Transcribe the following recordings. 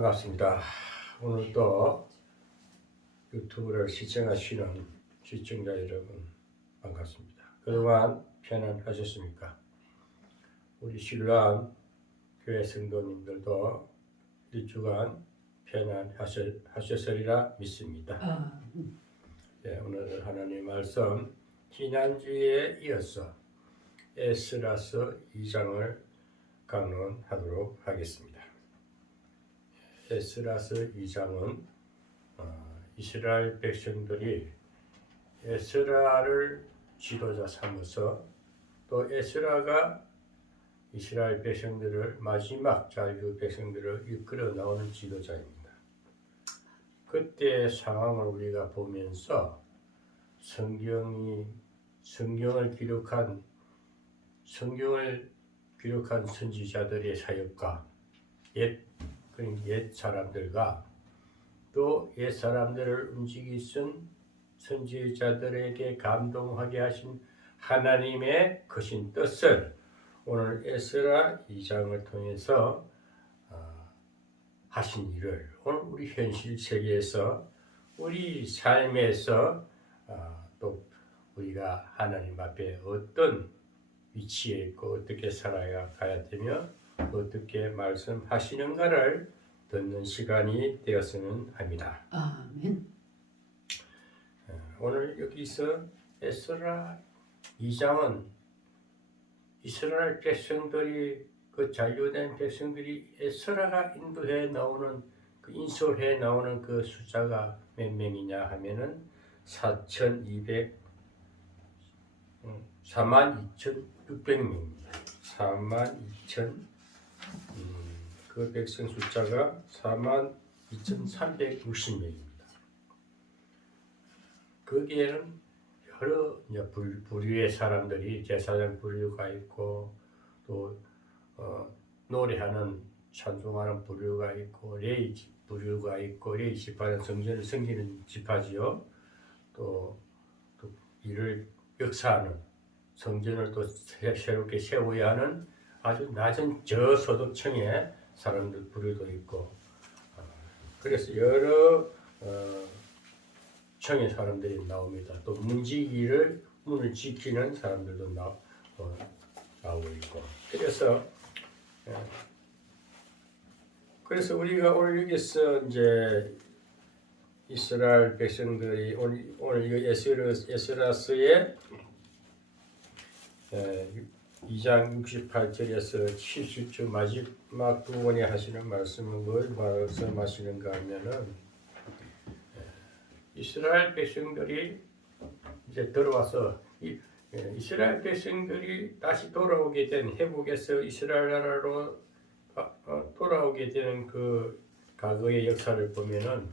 반갑습니다. 오늘도 유튜브를 시청하시는 시청자 여러분 반갑습니다. 그동안 편안하셨습니까? 우리 신랑 교회 성도님들도 일주간 편안하셨으리라 믿습니다. 네, 오늘 하나님 말씀 지난주에 이어서 에스라서 2장을 강론하도록 하겠습니다. 에스라서 2장은 이스라엘 백성들이 에스라를 지도자 삼아서 또 에스라가 이스라엘 백성들을 마지막 자유 백성들을 이끌어 나오는 지도자입니다. 그때의 상황을 우리가 보면서 성경을 기록한 선지자들의 사역과 옛 사람들과 또 옛 사람들을 움직이신 선지자들에게 감동하게 하신 하나님의 크신 뜻을 오늘 에스라 2장을 통해서 하신 일을 오늘 우리 현실 세계에서 우리 삶에서 또 우리가 하나님 앞에 어떤 위치에 있고 어떻게 살아야 가야 되며 어떻게 말씀하시는가를 듣는 시간이 되었으면 합니다. 아멘. 오늘 여기서 에스라 2장은 이스라엘 백성들이 그 잔류된 백성들이 에스라가 인도해 나오는 인솔해 나오는 그 숫자가 몇 명이냐 하면은 42,600명입니다. 42,000 그 백성 숫자가 42,360명입니다. 거기에는 여러 부류의 사람들이 제사장 부류가 있고 또 노래하는 찬송하는 부류가 있고 레이 부류가 있고 레이 지파는 성전을 섬기는 지파지요. 또 이를 역사하는 성전을 또 새롭게 세워야 하는 아주 낮은 저소득층의 사람들 부류도 있고 그래서 여러 청의 사람들이 나옵니다. 또 문을 지키는 사람들도 나오고 있고 그래서 우리가 오늘 여기서 이제 이스라엘 백성들이 오늘 에스라서의 2장 68절에서 70절 마지막 부분에 하시는 말씀은 뭘 말씀하시는가 하면은 이스라엘 백성들이 이제 들어와서 이스라엘 백성들이 다시 돌아오게 된 회복에서 이스라엘 나라로 돌아오게 되는 그 과거의 역사를 보면은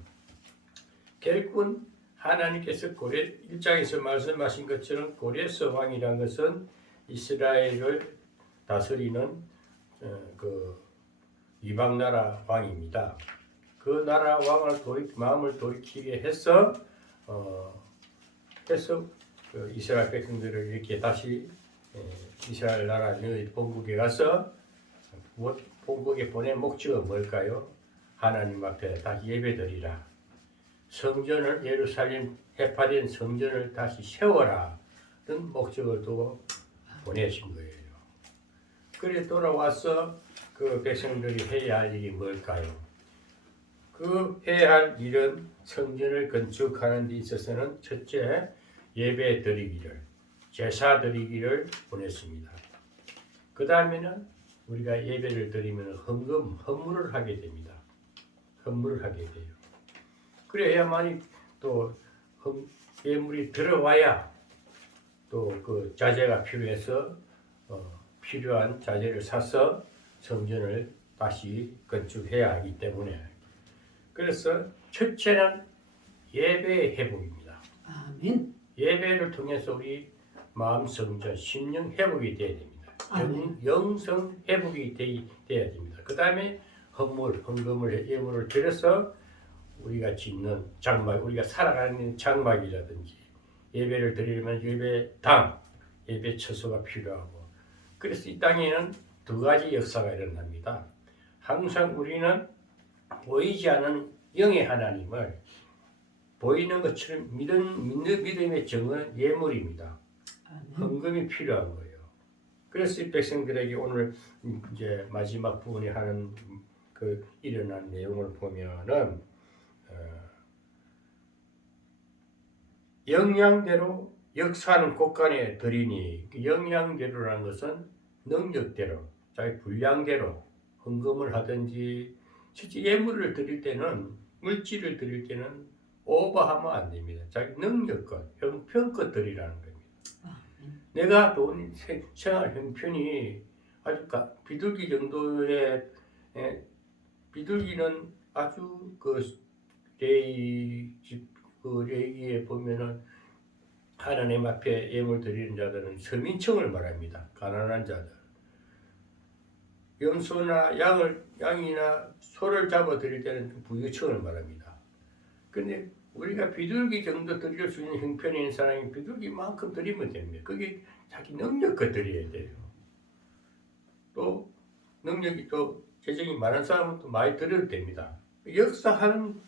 결국은 하나님께서 고레 1장에서 말씀하신 것처럼 고레스 왕이란 것은 이스라엘을 다스리는 그 이방 나라 왕입니다. 그 나라 왕을 마음을 돌이키게 해서 그 이스라엘 백성들을 이렇게 다시 이스라엘 나라의 본국에 가서 본국에 보낸 목적은 뭘까요? 하나님 앞에 다시 예배드리라. 성전을 예루살렘 해파된 성전을 다시 세워라는 목적을 두고 보내신 거예요. 그래 돌아와서 그 백성들이 해야 할 일이 뭘까요? 그 해야 할 일은 성전을 건축하는 데 있어서는 첫째 예배 드리기를 제사 드리기를 보냈습니다. 그 다음에는 우리가 예배를 드리면 헌물을 하게 됩니다. 헌물을 하게 돼요. 그래야만이 또 예물이 들어와야 또 그 자재가 필요해서 필요한 자재를 사서 성전을 다시 건축해야 하기 때문에 그래서 첫째는 예배의 회복입니다. 아멘. 예배를 통해서 우리 마음 성전, 심령 회복이 되어야 됩니다. 영성 회복이 되어야 됩니다. 그 다음에 헌금을 예물을 드려서 우리가 짓는 장막, 우리가 살아가는 장막이라든지 예배를 드리려면 예배당, 예배 처소가 필요하고 그래서 이 땅에는 두 가지 역사가 일어납니다. 항상 우리는 보이지 않는 영의 하나님을 보이는 것처럼 믿음의 정은 예물입니다. 헌금이 필요한 거예요. 그래서 이 백성들에게 오늘 이제 마지막 부분이 하는 그 일어난 내용을 보면은 영양대로 역사하는 곳간에 드리니, 영양대로라는 것은 능력대로, 자기 분량대로 헌금을 하든지, 실제 예물을 드릴 때는, 물질을 드릴 때는 오버하면 안 됩니다. 자기 능력껏, 형편껏 드리라는 겁니다. 내가 돈 생활 형편이 아주 비둘기 정도의, 비둘기는 아주 레이기에 보면은 하나님 앞에 예물 드리는 자들은 서민층을 말합니다. 가난한 자들. 염소나 양이나 소를 잡아 드릴 때는 부유층을 말합니다. 근데 우리가 비둘기 정도 드릴 수 있는 형편이 있는 사람이 비둘기만큼 드리면 됩니다. 그게 자기 능력껏 드려야 돼요. 또 능력이 또 재정이 많은 사람은 또 많이 드려도 됩니다. 역사하는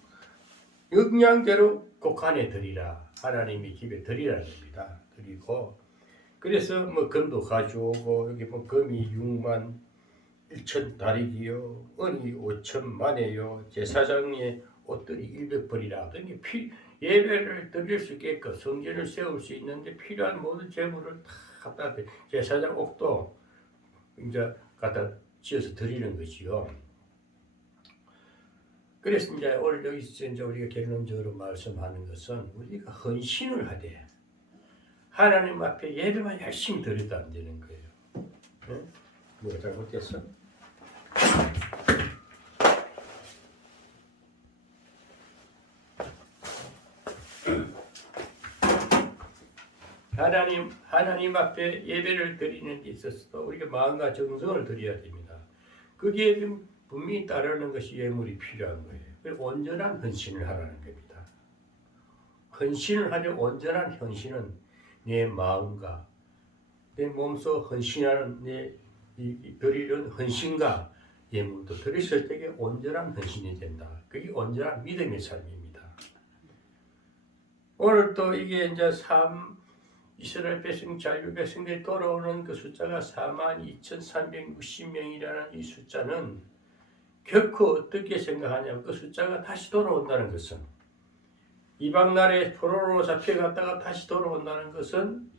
역량대로 곳간에 드리라. 하나님이 집에 드리라는 겁니다. 드리고, 그래서 뭐 금도 가져오고, 여기 뭐 금이 6만 1천 다리기요, 은이 5천만에요, 제사장의 옷들이 100벌이라 등이 예배를 드릴 수 있게끔 성전을 세울 수 있는데 필요한 모든 재물을 다 갖다 제사장 옷도 이제 갖다 지어서 드리는 것이요. 그래서 이제 오늘 여기서 이제 우리가 결론적으로 말씀하는 것은 우리가 헌신을 하되 하나님 앞에 예배만 열심히 드려도 안 되는 거예요. 네? 뭐가 잘못됐어? 하나님 앞에 예배를 드리는 데 있어서도 우리가 마음과 정성을 드려야 됩니다. 그게 분명히 따르는 것이 예물이 필요한 거예요. 그리고 온전한 헌신을 하라는 겁니다. 헌신을 하려 온전한 헌신은 내 마음과 내 몸속 헌신하는 내 드리는 헌신과 예물도 드렸을 때에 온전한 헌신이 된다. 그게 온전한 믿음의 삶입니다. 오늘 또 이게 이제 이스라엘 백성 자유 백성들이 돌아오는 그 숫자가 42,360명이라는 이 숫자는 결코 어떻게 생각하냐면 그 숫자가 다시 돌아온다는 것은 이방 나라에 포로로 잡혀갔다가 다시 돌아온다는 것은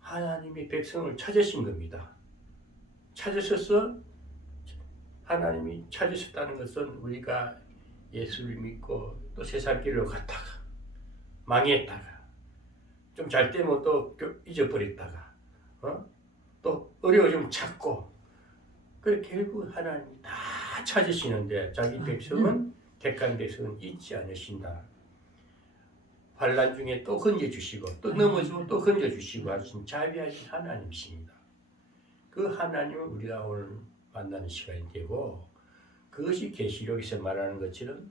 하나님이 백성을 찾으신 겁니다. 찾으셔서 하나님이 찾으셨다는 것은 우리가 예수를 믿고 또 세상 길로 갔다가 망했다가 좀 잘 되면 또 잊어버렸다가 또 어려워지면 찾고 그 결국 하나님이 다 찾으시는데 자기 백성은 택한 백성은 잊지 않으신다. 환난 중에 또 건져주시고 또 넘어지면 또 건져주시고 하신 자비하신 하나님이십니다. 그 하나님을 우리가 오늘 만나는 시간이 되고 그것이 계시록에서 말하는 것처럼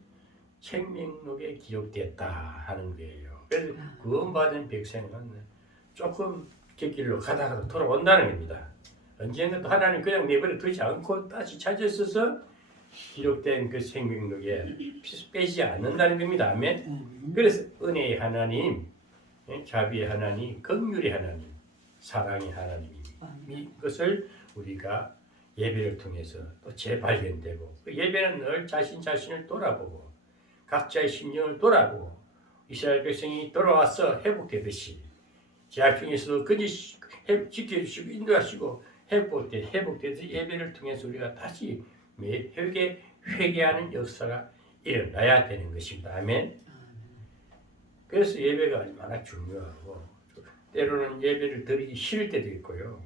생명록에 기록됐다 하는 거예요. 그래서 구원받은 백성은 조금 곁길로 가다가 돌아온다는 겁니다. 언젠가 또 하나님 그냥 내버려 두지 않고 다시 찾아서서 기록된 그 생명록에 빼지 않는다는 겁니다. 아멘. 그래서 은혜의 하나님, 자비의 하나님, 긍휼의 하나님, 사랑의 하나님이 이것을 우리가 예배를 통해서 또 재발견되고 그 예배는 늘 자신을 돌아보고 각자의 심령을 돌아보고 이스라엘 백성이 돌아와서 회복되듯이 제약 중에서도 지켜주시고 인도하시고 회복돼서 예배를 통해서 우리가 다시 매 회개하는 역사가 일어나야 되는 것입니다. 아멘. 그래서 예배가 얼마나 중요하고 때로는 예배를 드리기 싫을 때도 있고요.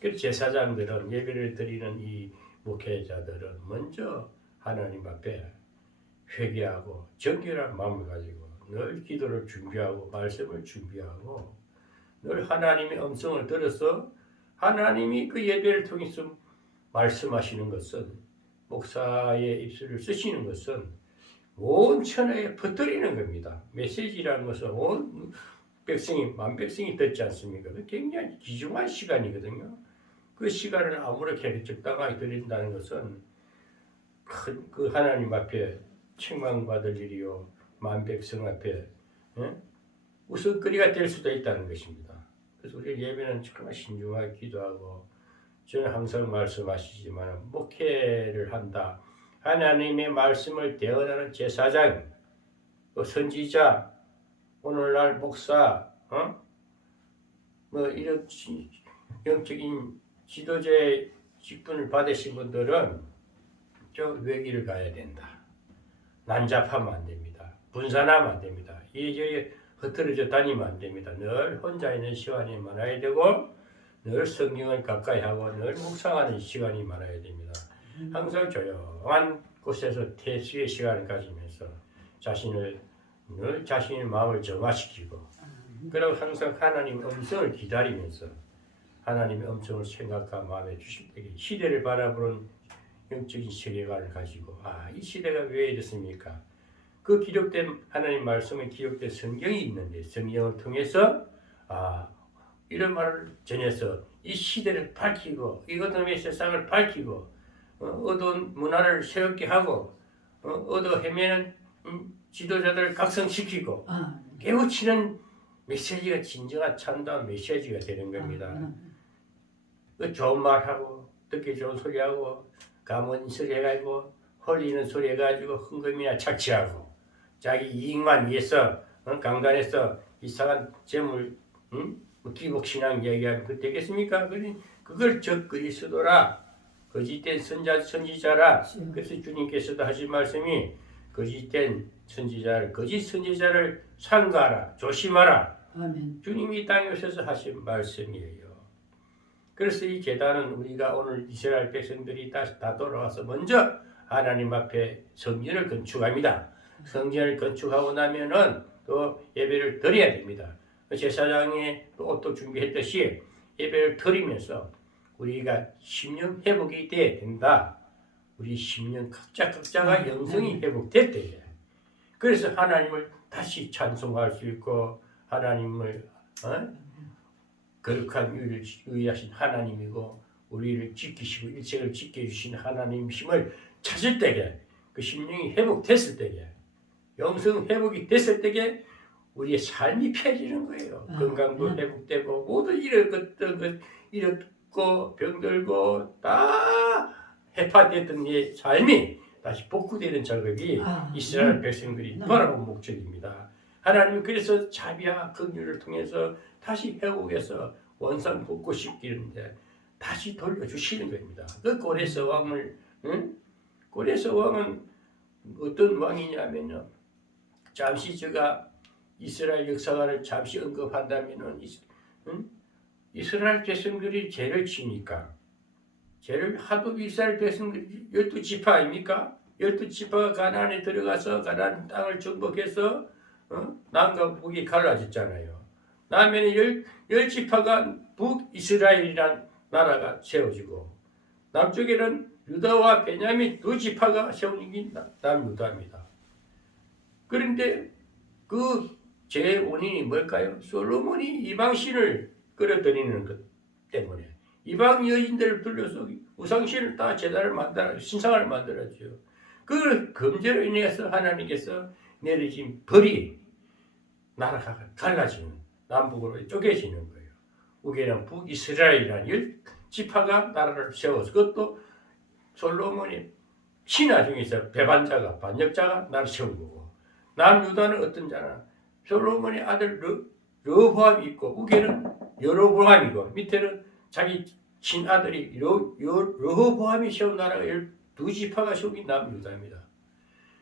그래서 제사장들은 예배를 드리는 이 목회자들은 먼저 하나님 앞에 회개하고 정결한 마음을 가지고 늘 기도를 준비하고 말씀을 준비하고 늘 하나님의 음성을 들어서 하나님이 그 예배를 통해서 말씀하시는 것은 목사의 입술을 쓰시는 것은 온 천하에 퍼뜨리는 겁니다. 메시지라는 것은 온 만 백성이 듣지 않습니까? 굉장히 귀중한 시간이거든요. 그 시간을 아무렇게 적당하게 드린다는 것은 큰 그 하나님 앞에 책망받을 일이요 만백성 앞에 우선거리가 될 수도 있다는 것입니다. 그래서 우리 예배는 정말 신중하게 기도하고 저는 항상 말씀하시지만 목회를 한다. 하나님의 말씀을 대언하는 제사장, 선지자, 오늘날 목사, 뭐 이런 영적인 지도자의 직분을 받으신 분들은 저 외길을 가야 된다. 난잡하면 안 됩니다. 분산하면 안 됩니다. 이리저리 흩어져 다니면 안 됩니다. 늘 혼자 있는 시간이 많아야 되고 늘 성경을 가까이 하고 늘 묵상하는 시간이 많아야 됩니다. 항상 조용한 곳에서 태수의 시간을 가지면서 늘 자신의 마음을 정화시키고 그리고 항상 하나님 음성을 기다리면서 하나님의 음성을 생각하고 마음에 주실 때 시대를 바라보는 영적인 세계관을 가지고 이 시대가 왜 이렇습니까? 그 기록된 하나님 말씀에 기록된 성경이 있는데 성경을 통해서 이런 말을 전해서 이 시대를 밝히고 이것들의 세상을 밝히고 어두운 문화를 새롭게 하고 어두워 헤매는 지도자들을 각성시키고 깨우치는 메시지가 진정한 참다운 메시지가 되는 겁니다. 좋은 말하고 듣기 좋은 소리하고 감언 소리 해가지고 홀리는 소리 해가지고 흥금이나 착취하고 자기 이익만 위해서 강단에서 이상한 재물 기복신앙 얘기하면 그 되겠습니까? 그걸 적그리 쓰더라. 거짓된 선지자라. 그래서 주님께서도 하신 말씀이 거짓된 선지자를 거짓 선지자를 삼가하라. 조심하라. 아멘. 주님이 땅에 오셔서 하신 말씀이에요. 그래서 이 제단은 우리가 오늘 이스라엘 백성들이 다시 다 돌아와서 먼저 하나님 앞에 성전을 건축합니다. 성전을 건축하고 나면은 또 예배를 드려야 됩니다. 제사장이 또 옷도 준비했듯이 예배를 드리면서 우리가 심령 회복이 돼야 된다. 우리 심령 각자가 영성이 회복됐대. 그래서 하나님을 다시 찬송할 수 있고 하나님을 거룩한 유를 의하신 하나님이고 우리를 지키시고 일생을 지켜주신 하나님심을 찾을 때에 그 심령이 회복됐을 때에 영성 회복이 됐을 때에 우리의 삶이 펴지는 거예요. 건강도 회복되고 모든 잃었고 병들고 다 해파됐던 이 삶이 다시 복구되는 작업이 이스라엘 백성들이 돌아온 목적입니다. 하나님은 그래서 자비와 긍휼을 통해서 다시 회복해서 원상 복구시키는데 다시 돌려주시는 겁니다. 그 고레스 왕을 고레스 왕은 어떤 왕이냐면요. 잠시 제가 이스라엘 역사관을 잠시 언급한다면은 이스라엘 백성들이 죄를 지니까 죄를 하도 이스라엘 백성들이 12지파 아닙니까? 12지파가 가나안에 들어가서 가나안 땅을 정복해서 남과 북이 갈라졌잖아요. 다음에는 10지파가 북이스라엘이란 나라가 세워지고 남쪽에는 유다와 베냐민 2지파가 세워진 게 남유다입니다. 그런데 그 죄의 원인이 뭘까요? 솔로몬이 이방신을 끌어들이는 것 때문에 이방 여인들을 불러서 우상신을 다 제단을 만들어 신상을 만들었죠. 그 금죄로 인해서 하나님께서 내리신 벌이 나라가 갈라지는 남북으로 쪼개지는 거예요. 우게는 북이스라엘이라는 10지파가 나라를 세워서 그것도 솔로몬이 신하 중에서 배반자가 반역자가 나라를 세운 거고 남유다는 어떤 자나 솔로몬의 아들 르호암이 있고 우게는 여로보암이고 밑에는 자기 친아들이 르호보암이 세운 나라가 12지파가 세운 남유다입니다.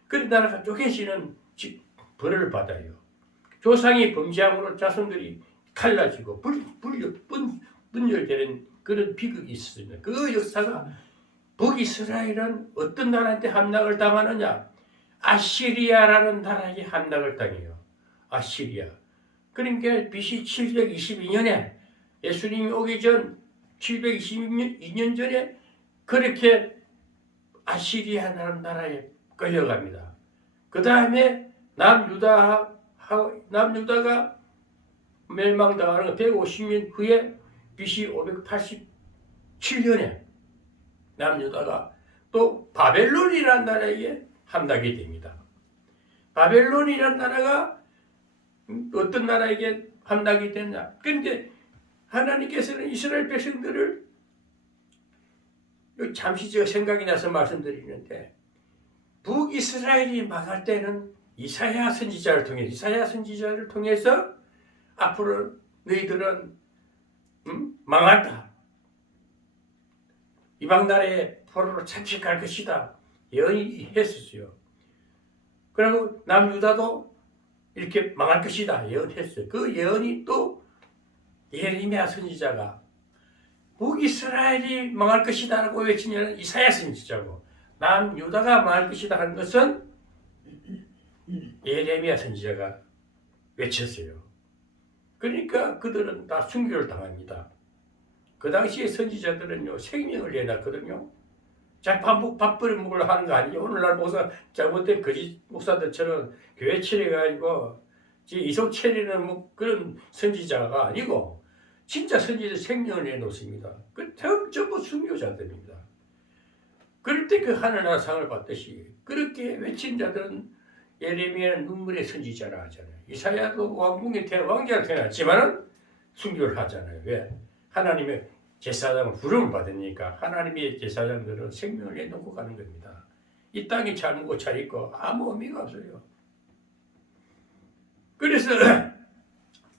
그런 나라가 쪼개지는 벌을 받아요. 조상이 범죄함으로 자손들이 갈라지고 분열되는 그런 비극이 있습니다. 그 역사가 북이스라엘은 어떤 나라한테 함락을 당하느냐? 아시리아라는 나라에게 함락을 당해요. 아시리아. 그러니까 BC 722년에 예수님이 오기 전 722년 전에 그렇게 아시리아라는 나라에 끌려갑니다. 그 다음에 남유다가 멸망당하는 150년 후에 BC 587년에 남유다가 또 바벨론이라는 나라에게 함락이 됩니다. 바벨론이라는 나라가 어떤 나라에게 함락이 됐냐? 그런데 하나님께서는 이스라엘 백성들을 잠시 제가 생각이 나서 말씀드리는데 북이스라엘이 망할 때는 이사야 선지자를 통해서 앞으로 너희들은 망한다. 이방 나라의 포로로 잠식할 것이다. 예언했었어요. 그리고 남유다도 이렇게 망할 것이다. 예언했어요. 그 예언이 또 예레미야 선지자가 북이스라엘이 망할 것이다 라고 외치는 이사야 선지자고 남유다가 망할 것이다 하는 것은 예레미야 선지자가 외쳤어요. 그러니까 그들은 다 순교를 당합니다. 그 당시에 선지자들은요 생명을 내놨거든요. 자 밥벌이목을 하는 거 아니에요. 오늘날 목사 잘못된 거짓 목사들처럼 교회 차려가지고 이속 차리는 뭐 그런 선지자가 아니고 진짜 선지자 생명을 내놓습니다. 그 전부 순교자들입니다. 그럴 때 그 하늘나라 상을 받듯이 그렇게 외친 자들은 예레미야는 눈물의 선지자라 하잖아요. 이사야도 왕궁에 왕자로 태어났지만은 순교를 하잖아요. 왜? 하나님의 제사장은 부름을 받으니까 하나님의 제사장들은 생명을 내놓고 가는 겁니다. 이 땅이 잘못 차리고 아무 의미가 없어요. 그래서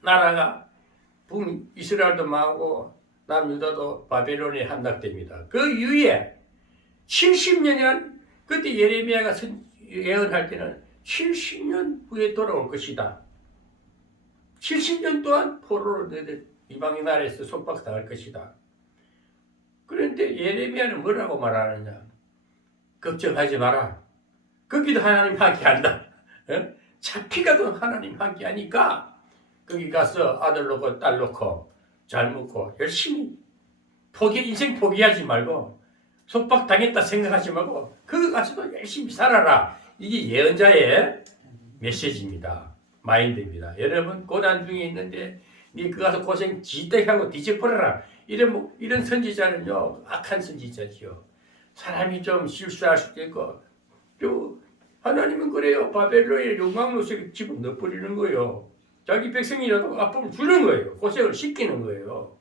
나라가 북이스라엘도 망하고 남유다도 바벨론에 함락됩니다. 그 이후에 70년이란 그때 예레미야가 예언할 때는 70년 후에 돌아올 것이다. 70년 동안 포로로 너희들 이방인 나라에서 속박당할 것이다. 그런데 예레미야는 뭐라고 말하느냐? 걱정하지 마라. 거기도 하나님 함께한다. 잡히가도 하나님 함께하니까 거기 가서 아들 놓고 딸 놓고 잘 먹고 열심히 인생 포기하지 말고 속박당했다 생각하지 말고 거기 가서도 열심히 살아라. 이게 예언자의 메시지입니다. 마인드입니다. 여러분 고난 중에 있는데 네 그 가서 고생 지대하고 뒤집어라. 이런 선지자는요 악한 선지자지요. 사람이 좀 실수할 수도 있고 또 하나님은 그래요. 바벨론의 용광로에 집어넣어 버리는 거예요. 자기 백성이라도 아픔을 주는 거예요. 고생을 시키는 거예요.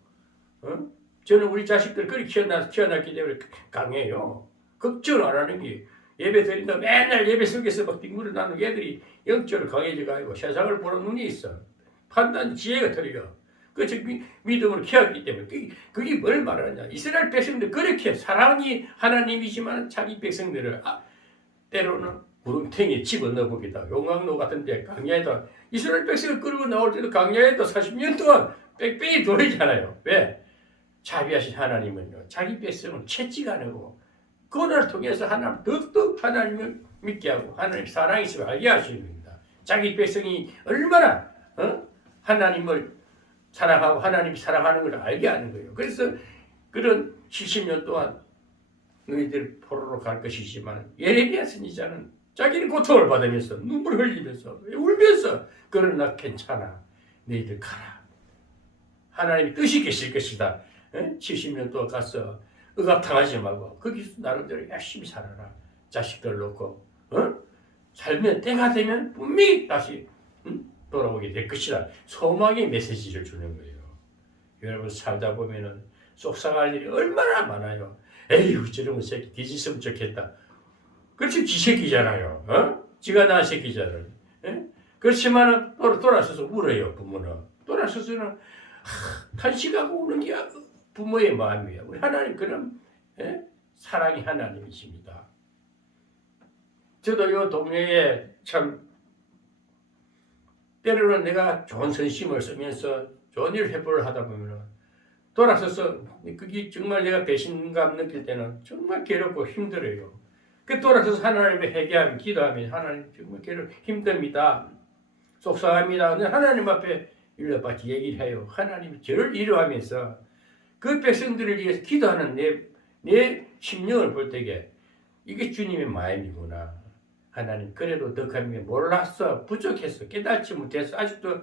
저는 우리 자식들 그렇게 키워놨기 때문에 강해요. 걱정을 안 하는 게 예배 드린다 맨날 예배 속에서 막 뒹굴어 나는 애들이 영적으로 강해져가지고 세상을 보는 눈이 있어. 판단 지혜가 들려. 그래서 믿음으로 키웠기 때문에 그게 뭘 말하냐. 이스라엘 백성들 그렇게 사랑이 하나님이지만 자기 백성들을 때로는 구름탱이에 집어넣어보기다. 용광로 같은 데 강야에다 이스라엘 백성을 끌고 나올 때도 강야에다 40년 동안 빽빽이 돌리잖아요. 왜? 자비하신 하나님은요 자기 백성을 채찍 안 하고 그거를 통해서 하나님 더욱더 하나님을 믿게 하고 하나님 사랑이 있음을 알게 하시는 겁니다. 자기 백성이 얼마나 하나님을 사랑하고 하나님이 사랑하는 걸 알게 하는 거예요. 그래서 그런 70년 동안 너희들 포로로 갈 것이지만 예레미야 선지자는 자기는 고통을 받으면서 눈물을 흘리면서 울면서 그러나 괜찮아. 너희들 가라. 하나님이 뜻이 계실 것이다. 70년 동안 가서 억압당하지 말고 거기서 나름대로 열심히 살아라. 자식들 놓고 살면 때가 되면 분명히 다시 돌아오게 될 것이다. 소망의 메시지를 주는 거예요. 여러분 살다 보면은 속상할 일이 얼마나 많아요. 에휴 저런 새끼 뒤졌으면 좋겠다. 그렇지 지새끼잖아요. 지가 낳은 새끼잖아요. 그렇지만은 돌아서서 울어요. 부모는 돌아서서는 탄식하고 우는 게 부모의 마음이에요. 우리 하나님 그런 사랑이 하나님이십니다. 저도 요 동네에 참 때로는 내가 좋은 선심을 쓰면서 좋은 일을 해보려 하다 보면 돌아서서 그게 정말 내가 배신감 느낄 때는 정말 괴롭고 힘들어요. 그 돌아서서 하나님의 회개하며 기도하면 하나님 정말 힘듭니다. 속상합니다. 하나님 앞에 일러바치 얘기를 해요. 하나님이 저를 위로하면서 그 백성들을 위해서 기도하는 내 심령을 볼 때에 이게 주님의 마음이구나. 하나님 그래도 덕함이 몰랐어. 부족했어. 깨닫지 못해서 아직도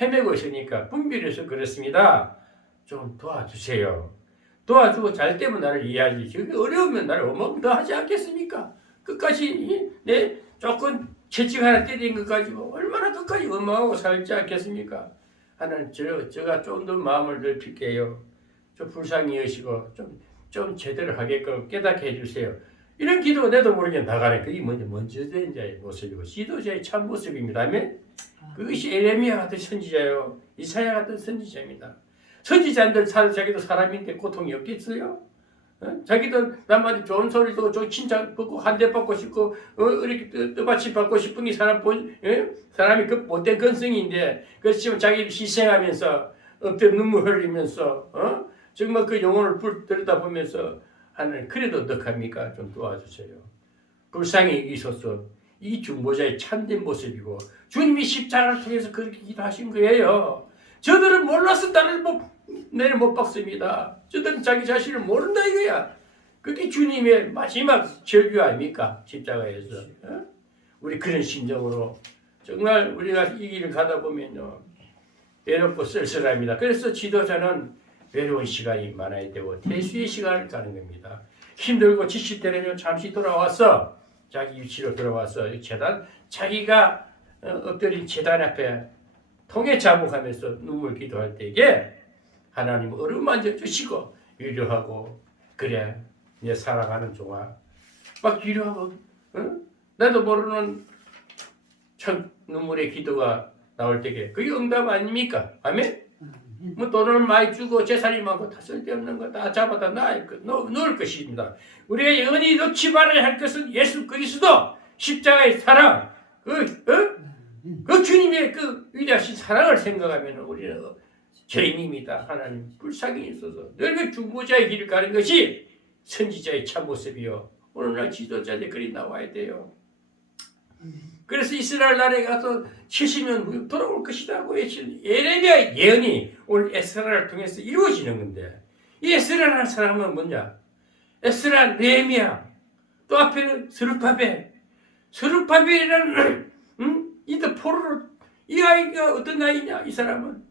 헤매고 있으니까 분별해서 그렇습니다. 좀 도와주세요. 도와주고 잘 되면 나를 이해하지. 저게 어려우면 나를 어마어마 더 하지 않겠습니까? 끝까지 내 조금 채찍 하나 때린 것 가지고 얼마나 끝까지 원망하고 살지 않겠습니까? 하나님 제가 좀 더 마음을 넓힐게요. 좀 불쌍히 여시고 좀 제대로 하게끔 깨닫게 해주세요. 이런 기도가 내도 모르게 나가는 그게 먼저 자의 모습이고 지도자의 참 모습입니다. 아멘? 그것이 에레미야 같은 선지자요, 이사야 같은 선지자입니다. 선지자들 자기도 사람인데 고통이 없겠어요? 자기도 남한테 좋은 소리도 좀 칭찬받고 한 대 받고 싶고 이렇게 뜻받침 받고 싶은 게 사람이 그 못된 건성인데 그렇지만 자기를 희생하면서 엎드려 눈물 흘리면서 정말 그 영혼을 들여다보면서 하나님 그래도 어떡합니까? 좀 도와주세요. 불쌍히 여기소서. 이 중보자의 참된 모습이고 주님이 십자가를 통해서 그렇게 기도하신 거예요. 저들은 몰라서 나를 못 박습니다. 저들은 자기 자신을 모른다 이거야. 그게 주님의 마지막 절규 아닙니까? 십자가에서. 우리 그런 심정으로 정말 우리가 이 길을 가다 보면요, 외롭고 쓸쓸합니다. 그래서 지도자는 외로운 시간이 많아야 되고 태수의 시간을 가는 겁니다. 힘들고 지칠 때는요, 잠시 돌아와서 자기 위치로 돌아와서 자기가 엎드린 제단 앞에 통에 자복하면서 눈물 기도할 때에 하나님 어루만져 주시고 위로하고, 그래 내 사랑하는 종아, 막 위로하고, 나도 모르는 참 눈물의 기도가 나올 때에 그게 응답 아닙니까? 아멘? 뭐 돈을 많이 주고 재산이 많고 다 쓸데없는 거 다 잡아다 놓을 것입니다. 우리가 영원히 놓지 말아야 할 것은 예수 그리스도 십자가의 사랑, 그 주님의 그 위대하신 사랑을 생각하면 우리는 죄인입니다. 하나님 불쌍히 있어서 늘 그 중보자의 길을 가는 것이 선지자의 참모습이요, 오늘날 지도자들의 글이 나와야 돼요. 그래서 이스라엘 나라에 가서 70년 후에 돌아올 것이다 고 외치는 예레미야의 예언이 오늘 에스라를 통해서 이루어지는 건데, 이 에스라라는 사람은 뭐냐? 에스라, 느헤미야, 또 앞에는 스룹바벨이라는 이들 포로로, 이 아이가 어떤 아이냐? 이 사람은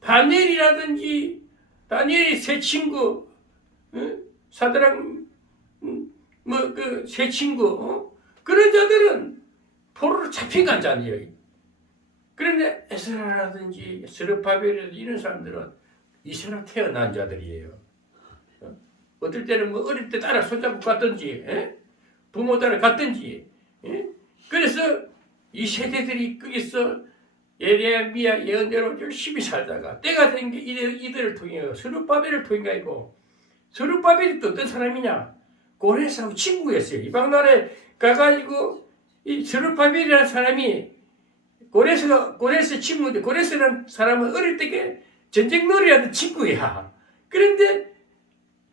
다니엘이라든지 다니엘의 세 친구, 사드랑 그 세 친구, 그런 자들은 포로로 잡힌 자들이에요. 그런데 에스라라든지 스룹바벨이라든지 이런 사람들은 이스라엘 태어난 자들이에요. 어떨 때는 뭐 어릴 때 따라 손잡고 갔든지, 부모 따라 갔든지, 그래서 이 세대들이 거기서 예레미야 예언대로 열심히 살다가 때가 된 게 이들을 통해 스룹바벨을 통해가 있고, 스룹바벨이 또 어떤 사람이냐? 고레스하고 친구였어요. 이방 나라에 가가지고 이 스룹바벨이라는 사람이 고레스 친구인데, 고레스라는 사람은 어릴 때 전쟁 놀이하던 친구야. 그런데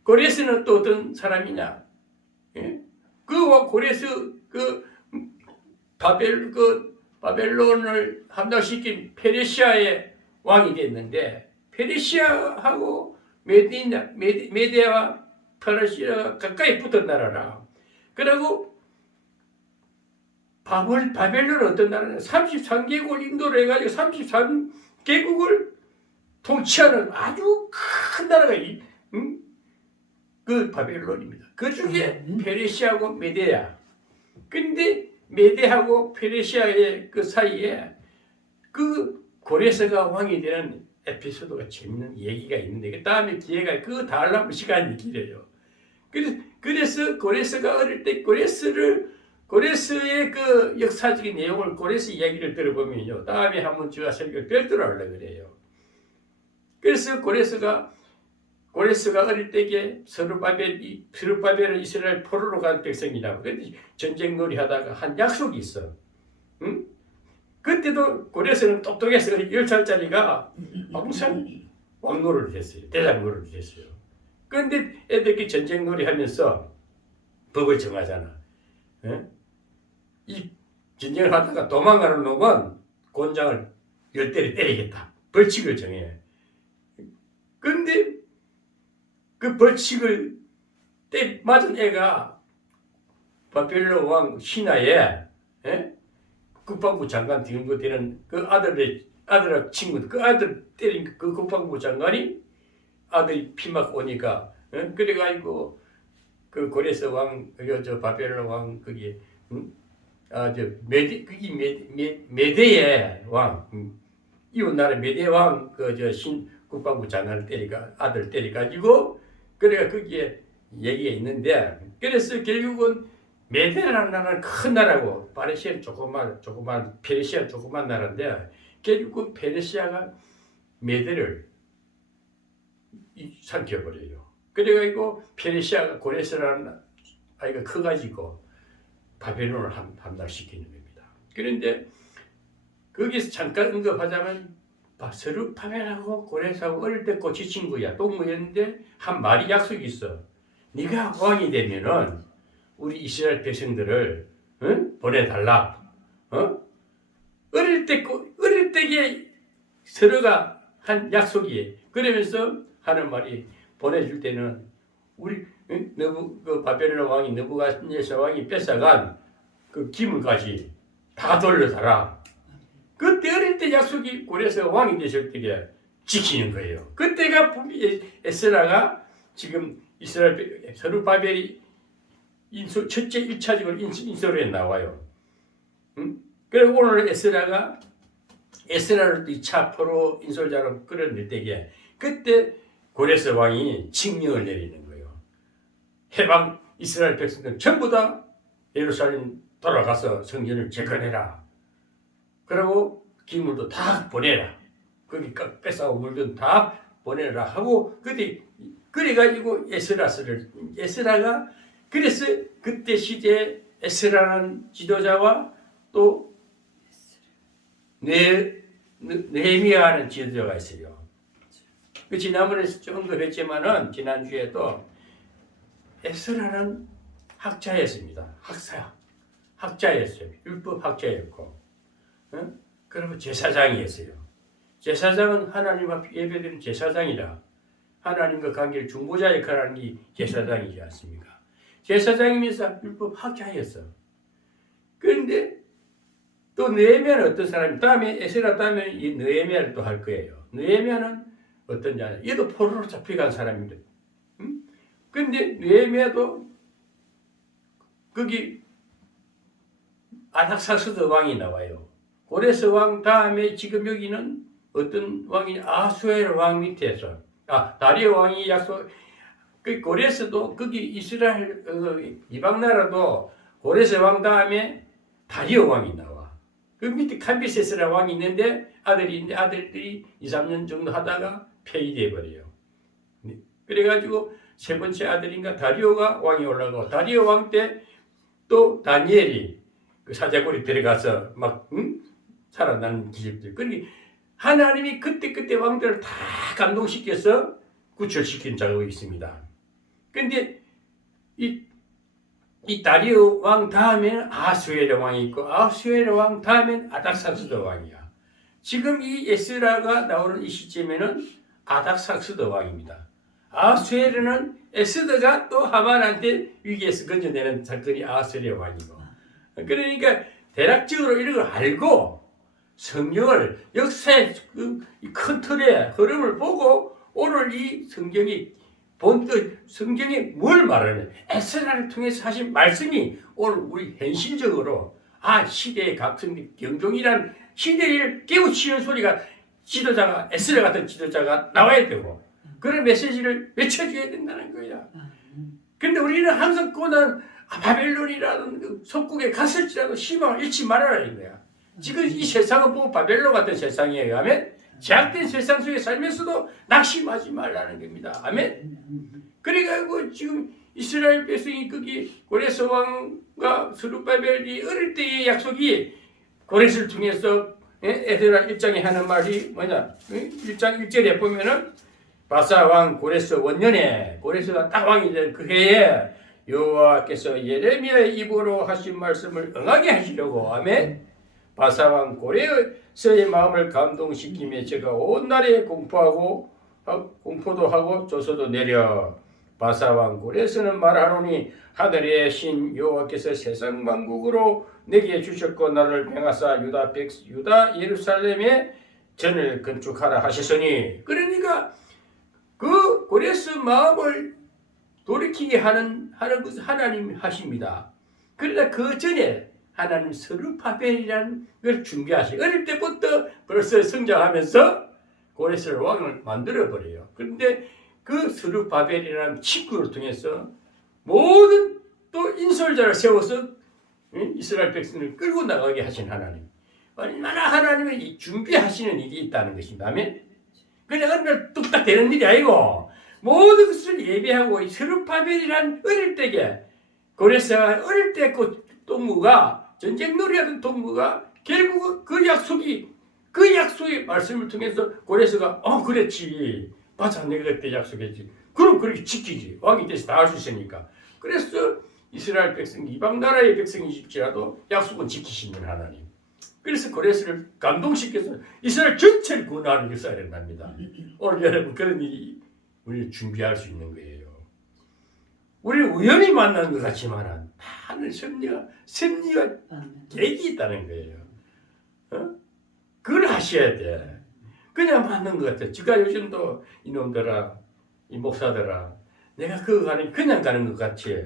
고레스는 또 어떤 사람이냐? 그와 고레스 바벨론을 함락시킨 페르시아의 왕이 됐는데, 페르시아하고 메디아와 페르시아가 가까이 붙은 나라라. 그리고 바벨론은 어떤 나라냐? 33개국을 인도로 해가지고 33개국을 통치하는 아주 큰 나라가 그 바벨론입니다. 그 중에 페르시아하고 메데아. 근데 메데하고 페르시아의 그 사이에 그 고레스가 왕이 되는 에피소드가 재밌는 얘기가 있는데, 그 다음에 기회가 그 다 하려면 시간이 길어요. 그래서 고레스가 어릴 때 고레스의 그 역사적인 내용을, 고레스 이야기를 들어보면요, 다음에 한번 제가 설교를 별도로 하려고 그래요. 그래서 고레스가 어릴 때에 스룹바벨은 이스라엘 포로로 간 백성이라고. 근데 전쟁 놀이 하다가 한 약속이 있어. 그때도 고레스는 똑똑해서 10살짜리가 항상 왕노를 했어요. 대장 노를 했어요. 그런데 애들끼리 전쟁 놀이 하면서 법을 정하잖아. 이 전쟁을 하다가 도망가는 놈은 곤장을 10대를 때리겠다. 벌칙을 정해. 그런데 그 벌칙을 맞은 애가 바벨론 왕 신하의 국방부 장관 등부 되는 그 아들의 친구, 그 아들 때린 그 국방부 장관이 아들이 피 맞고 오니까 그래가지고 그 고레스 왕, 저 바벨론 왕 거기 저 메데 그게 메데의 왕 이웃 나라 메데 왕 그 저 신 국방부 장관을 때리가 아들 때려가지고 그래가 거기에 얘기가 있는데 그래서 결국은 메데라는 나라는 큰 나라고 파르시아는 조그만 페르시아 조그만 나라인데 결국 페르시아가 메데를 삼켜버려요. 그래가지고 페르시아가 고레스라는 아이가 커가지고 바벨론을 함락시키는 겁니다. 그런데 거기서 잠깐 언급하자면 스룹바벨하고 고레스하고 어릴 때 꼬치 친구야. 동무였는데 한 말이 약속이 있어. 네가 왕이 되면은 우리 이스라엘 백성들을 보내달라. 어릴 때에 서로가 한 약속이에요. 그러면서 하는 말이 보내줄 때는 우리 그 바벨론 왕이 느부갓네살 왕이 뺏어간 그 기물까지 다 돌려달라. 그때 어릴 때 약속이 고레스가 왕이 되실 때에 지키는 거예요. 그때가 에스라가 지금 이스라엘 스룹바벨이 첫째 1차적으로 인솔에 나와요. 그리고 오늘 에스라를 2차 포로 인솔자로 끌어낼 때에 그때 고레스 왕이 칙령을 내리는 거예요. 해방 이스라엘 백성들 전부 다 예루살렘 돌아가서 성전을 재건해라. 그리고 기물도 다 보내라. 거기 뺏어온 물건 다 보내라 하고 그래가지고 에스라가 그래서 그때 시대에 에스라라는 지도자와 또 느헤미야라는 지도자가 있어요. 그 지난번에 언급했지만은 지난주에도 에스라는 학자였습니다. 학자였어요. 율법 학자였고, 그리고 제사장이었어요. 제사장은 하나님 앞에 예배드리는 제사장이라 하나님과 관계를 중보자 역할을 하는 게 제사장이지 않습니까? 제사장이면서 율법 학자였어. 그런데 또 느헤미야는 어떤 사람이 다음에 에스라 다음에 이 느헤미야를 또 할 거예요. 느헤미야는 어떤 자냐? 얘도 포로로 잡혀간 사람인데. 그런데 느헤미야도 거기 아닥사스드 왕이 나와요. 고레스 왕 다음에 지금 여기는 어떤 왕이 아수에르 왕 밑에서 다리오 왕이 그 고레스도 거기 이스라엘 이방 나라도 고레스 왕 다음에 다리오 왕이 나와. 그 밑에 캄비세스라 왕이 있는데 아들들이 2, 3년 정도 하다가 폐위돼 버려요. 그래가지고 세 번째 아들인가 다리오가 왕이 올라가고 다리오 왕 때 또 다니엘이 그 사자굴에 들어가서 막 살아나는 기적들. 그러니까 하나님이 그때 왕들을 다 감동시켜서 구출시킨 작업이 있습니다. 그런데 이 다리오 왕 다음에는 아수에르 왕이 있고 아수에르 왕 다음에는 아닥사스드 왕이야. 지금 이 에스라가 나오는 이 시점에는 아닥사스드 왕입니다. 아수에르는 에스더가 또 하만한테 위기에서 건져내는 사건이 아수에르 왕이고. 그러니까 대략적으로 이런 걸 알고 성경을 역사의 큰 틀의 흐름을 보고 오늘 이 성경이 성경이 뭘 말하는 에스라를 통해서 하신 말씀이 오늘 우리 현실적으로 시대의 각성 경종이란 시대를 깨우치는 소리가 지도자가 에스라 같은 지도자가 나와야 되고 그런 메시지를 외쳐줘야 된다는 거야. 근데 우리는 항상 꼬난 바벨론이라는 그 속국에 갔을지라도 희망을 잃지 말아라는 거야. 지금 이 세상은 보고 바벨론 같은 세상이에요. 아멘. 제약된 세상 속에 살면서도 낙심하지 말라는 겁니다. 아멘. 그래가지고 지금 이스라엘 백성이 거기 고레스 왕과 스룹바벨이 어릴 때의 약속이 고레스를 통해서 에스라 1장에 하는 말이 뭐냐? 1장 1절에 보면은 바사 왕 고레스 원년에 고레스가 딱 왕이 된 그 해에 여호와께서 예레미야의 입으로 하신 말씀을 응하게 하시려고 아멘. 바사 왕 고레스의 마음을 감동시키며 제가 온 나라에 공포도 하고 조서도 내려 바사 왕 고레스는 말하노니 하늘의 신 여호와께서 세상 만국으로 내게 주셨고 나를 명하사 유다 예루살렘에 전을 건축하라 하시더니 그러니까 그 고레스 마음을 돌이키게 하는 것을 하나님이 하십니다. 그러나 그 전에 하나님 스룹바벨이라는 걸 준비하시고 어릴 때부터 벌써 성장하면서 고레스를 왕을 만들어버려요. 그런데 그 스룹바벨이라는 친구를 통해서 모든 또 인솔자를 세워서 이스라엘 백성을 끌고 나가게 하신 하나님. 얼마나 하나님의 준비하시는 일이 있다는 것입니다. 아멘. 그냥 어느 날 뚝딱 되는 일이 아니고 모든 것을 예배하고 스룹바벨이란 어릴 때게 고레스가 어릴 때 그 동무가 전쟁놀이하던 동무가 결국 그 약속의 말씀을 통해서 고레스가 그랬지 맞아 내가 그때 약속했지 그럼 그렇게 지키지 왕이 돼서 다 할 수 있으니까 그래서 이스라엘 백성 이방 나라의 백성이실지라도 약속은 지키시는 하나님. 그래서 고레스를 감동시켜서 이스라엘 전체를 구원하는 역사가 일어납니다. 오늘 여러분 그런 일이 우리 준비할 수 있는 거예요. 우리는 우연히 만난 것 같지만 많은 섭리가 계획이 있다는 거예요. 그걸 하셔야 돼. 그냥 만난 것 같아. 제가 요즘도 이놈들아, 이 목사들아, 내가 그냥 가는 것 같이,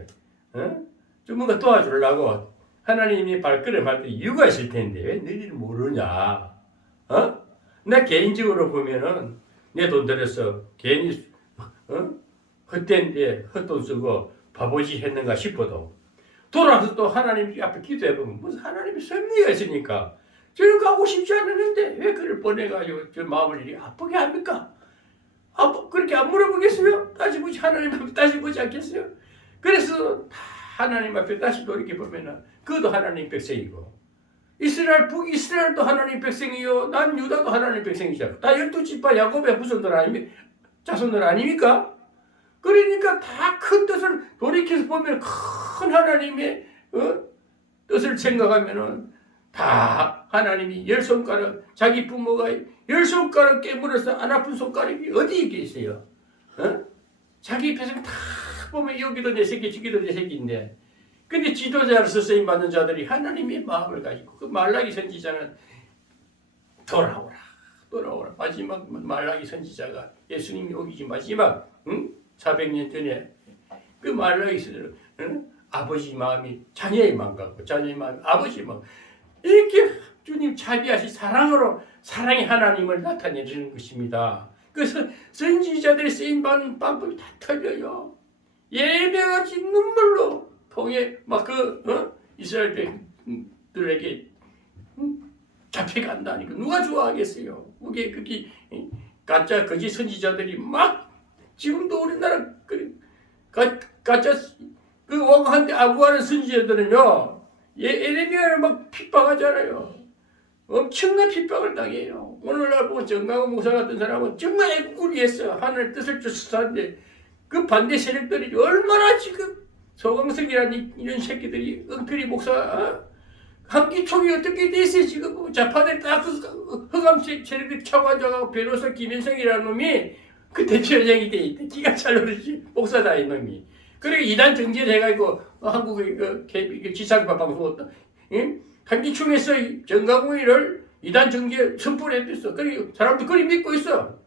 좀 뭔가 도와주려고 하나님이 발걸음할 때 이유가 있을 텐데 왜 너희들 모르냐? 나 개인적으로 보면은 내 돈 들여서 괜히 헛된데 헛돈 쓰고 바보짓 했는가 싶어도 돌아서 또 하나님 앞에 기도해보면 무슨 하나님이 섭리가 있으니까 저는 가고 싶지 않았는데 왜 그를 보내가지고 저 마음을 이렇게 아프게 합니까? 그렇게 안 물어보겠어요? 다시 보지 하나님 앞에 다시 보지 않겠어요? 그래서 하나님 앞에 다시 돌이켜보면 그것도 하나님 백성이고 이스라엘도 하나님 백성이요 난 유다도 하나님 백성이죠. 다 12지파 야곱의 후손들 자손들 아닙니까? 그러니까 다 큰 뜻을 돌이켜서 보면 큰 하나님의 뜻을 생각하면은 다 하나님이 10손가락 자기 부모가 10손가락 깨물어서 안 아픈 손가락이 어디에 있어요? 자기 백성 다 보면 여기도 내 새끼 저기도 내 새끼인데 근데 지도자로서 쓰임받는 자들이 하나님의 마음을 가지고 그 말라기 선지자는 돌아오라 마지막 말라기 선지자가 예수님이 오기 마지막 400년 전에 그 말라기 선지자는 아버지 마음이 자녀의 마음 같고 자녀의 마음이 아버지 마음 이렇게 주님 자비하신 사랑으로 사랑의 하나님을 나타내주는 것입니다. 그래서 선지자들이 쓰임받는 방법이 다 틀려요. 예배같이 눈물로 통해 막 이스라엘 백들에게 잡혀간다니까 누가 좋아하겠어요? 그게 가짜 거짓 선지자들이 막 지금도 우리나라 가짜 왕한테 아부하는 선지자들은요 에레미야를 막 핍박하잖아요. 엄청난 핍박을 당해요. 오늘날 보면 정강호 목사 같은 사람은 정말 애국을 위해서 하나님의 뜻을 쫓아서는데 그 반대 세력들이 얼마나 지금 소강석이라는 이런 새끼들이 엉터리 목사 한기총이 어떻게 됐어요? 지금 자파들 딱 허감 세력들이 차고 앉아가고 변호사 김현성이라는 놈이 그 대표장이 돼 있대. 기가 잘 노르지 목사다 이 놈이. 그리고 이단 정지를 해가지고 한국의 그 지상파 방송 한기총에서 정강훈이를 이단 정지에 선포를 했어. 그리고 사람도 그리 믿고 있어.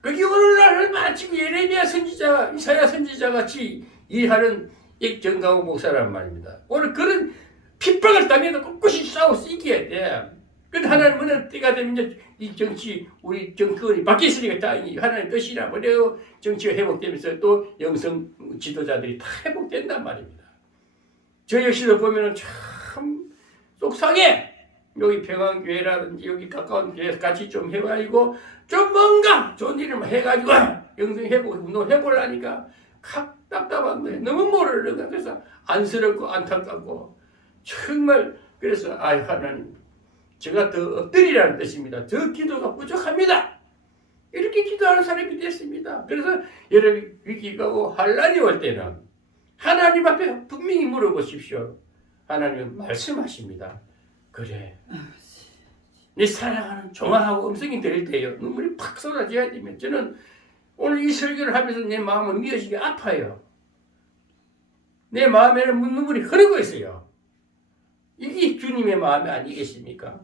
그게 오늘날 얼마나 지금 예레미야 선지자, 이사야 선지자 같이 일하는 이 정강훈 목사란 말입니다. 오늘 그런 핍박을 당해도 꿋꿋이 싸워서 이겨야 돼. 근데 하나님은 때가 되면 이제 이 정치, 우리 정권이 바뀌었으니까 다 하나님 뜻이나 뭐래요. 정치가 회복되면서 또 영성 지도자들이 다 회복된단 말입니다. 저 역시도 보면은 참 속상해. 여기 평안교회라든지 여기 가까운 교회에서 같이 좀 해가지고 좀 뭔가 좋은 일을 해가지고 영성 회복, 운동 해보려니까 답답한 거예요. 너무 모르는 거야. 그래서 안쓰럽고 안타깝고 정말 그래서 하나님 제가 더 엎드리라는 뜻입니다. 더 기도가 부족합니다. 이렇게 기도하는 사람이 됐습니다. 그래서 여러분 위기가 오고 환란이 올 때는 하나님 앞에 분명히 물어보십시오. 하나님은 말씀하십니다. 그래 네 사랑하는 종아하고 음성이 들릴 때요 눈물이 팍 쏟아져야 되면 저는 오늘 이 설교를 하면서 내 마음은 미어지게 아파요. 내 마음에는 눈물이 흐르고 있어요. 이게 주님의 마음이 아니겠습니까?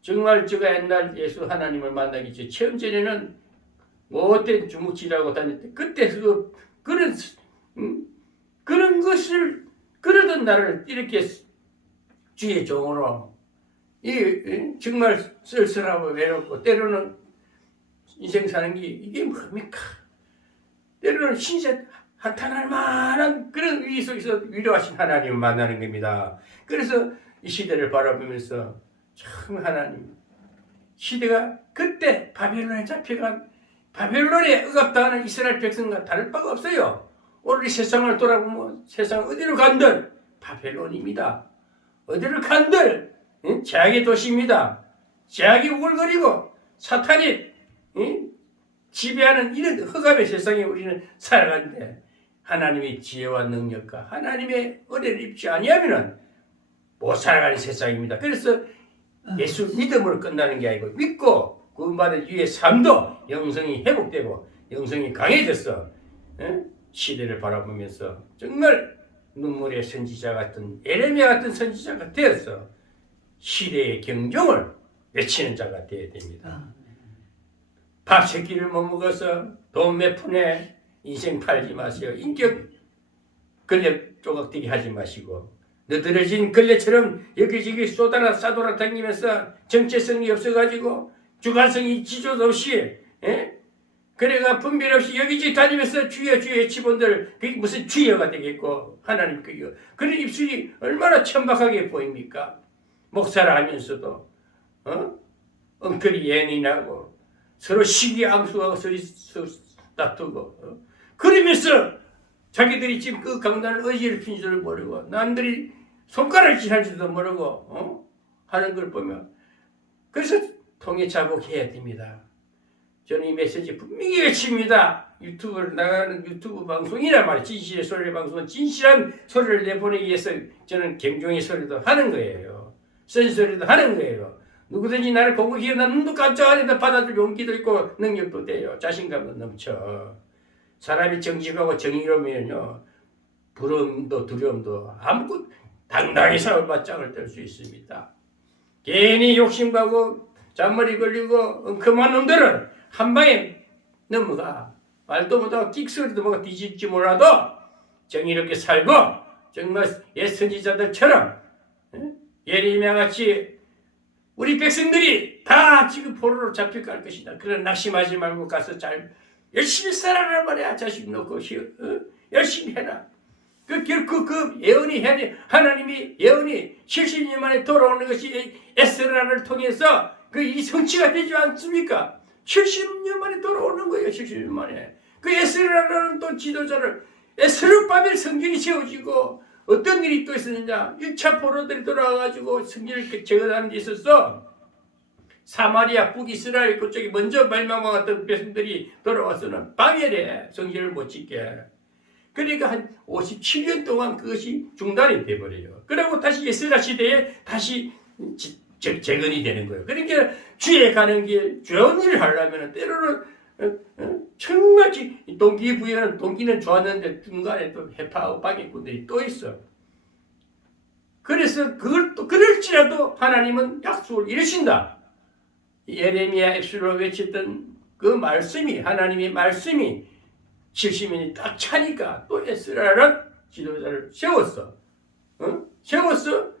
정말 제가 옛날 예수 하나님을 만나기 전 처음 전에는 못된 주먹질하고 다닐 때 그때 그런 그런 것을 그러던 나를 이렇게 주의 종으로 정말 쓸쓸하고 외롭고 때로는 인생 사는 게 이게 뭡니까? 때로는 신세 한탄할 만한 그런 위기 속에서 위로하신 하나님을 만나는 겁니다. 그래서 이 시대를 바라보면서 참 하나님 시대가 그때 바벨론에 잡혀간 바벨론에 억압당하는 이스라엘 백성과 다를 바가 없어요. 오늘 이 세상을 돌아보면 세상 어디로 간들 바벨론입니다. 어디를 간들 죄악의 도시입니다. 죄악이 우글거리고 사탄이 지배하는 이런 흑암의 세상에 우리는 살아가는데 하나님의 지혜와 능력과 하나님의 은혜를 입지 아니하면 못 살아가는 세상입니다. 그래서 예수 믿음으로 끝나는 게 아니고 믿고 구원받은 이후의 삶도 영성이 회복되고 영성이 강해져서 시대를 바라보면서 정말 눈물의 선지자 같은 예레미야 같은 선지자가 되어서 시대의 경종을 외치는 자가 되어야 됩니다. 밥 세 끼를 못 먹어서 돈 몇 푼에 인생 팔지 마세요. 인격 걸레 조각되게 하지 마시고 너드러진 걸레처럼 여기저기 쏟아나 싸돌아 다니면서 정체성이 없어가지고 주관성이 지조도 없이 그래가 분별 없이 여기저기 다니면서 주여 주여 치본들 그게 무슨 주여가 되겠고 하나님 그런 입술이 얼마나 천박하게 보입니까? 목사를 하면서도 엉터리 예언이 나고 서로 시기암수하고 서로 다투고 그러면서 자기들이 지금 그 강단을 어지럽힌 줄을 모르고 남들이 손가락을 쥐는 줄도 모르고 하는 걸 보면 그래서 통해 자복해야 됩니다. 저는 이 메시지 분명히 외칩니다. 유튜브를 나가는 유튜브 방송이란 말이에요. 진실의 소리 방송은 진실한 소리를 내보내기 위해서 저는 경종의 소리도 하는 거예요. 쓴소리도 하는 거예요. 누구든지 나를 공격해 나 눈도 깜짝 안 해도 받아줄 용기도 있고 능력도 돼요. 자신감도 넘쳐. 사람이 정직하고 정의로우면요 부러움도 두려움도 아무것도 당당히 싸울 맞짱을 뜰 수 있습니다. 괜히 욕심가고 잔머리 걸리고 엉큼한 놈들은 한 방에 넘어가. 말도 못하고 끽소리도 못하고 뒤집지 몰라도 정의롭게 살고 정말 옛 선지자들처럼 예레미야 같이 우리 백성들이 다 지금 포로로 잡혀갈 것이다. 그런 낙심하지 말고 가서 잘 열심히 살아라 말이야. 자식 놓고 열심히 해라. 결코 그 예언이 해야 돼. 하나님이 예언이 70년 만에 돌아오는 것이 에스라를 통해서 그 이 성취가 되지 않습니까? 70년 만에 돌아오는 거예요. 70년 만에. 그 에스라라는 또 지도자를 에스르바벨 성전이 세워지고 어떤 일이 또 있었느냐. 1차 포로들이 돌아와가지고 성전을 재건하는 데 있어서 사마리아 북이스라엘 그쪽에 먼저 멸망당했던 백성들이 돌아와서는 방해래. 성전을 못 짓게. 그러니까 한 57년 동안 그것이 중단이 돼버려요. 그리고 다시 에스라 시대에 다시 재건이 되는 거예요. 그러니까 주에 가는 길, 좋은 일을 하려면 때로는 정말 동기는 좋았는데 중간에 또 해파하고 방해꾼들이 또 있어. 그래서 그걸 또 그럴지라도 하나님은 약속을 이루신다. 예레미야 입술로 외쳤던 그 말씀이 하나님의 말씀이 70년이 딱 차니까 또 에스라는 지도자를 세웠어. 세웠어.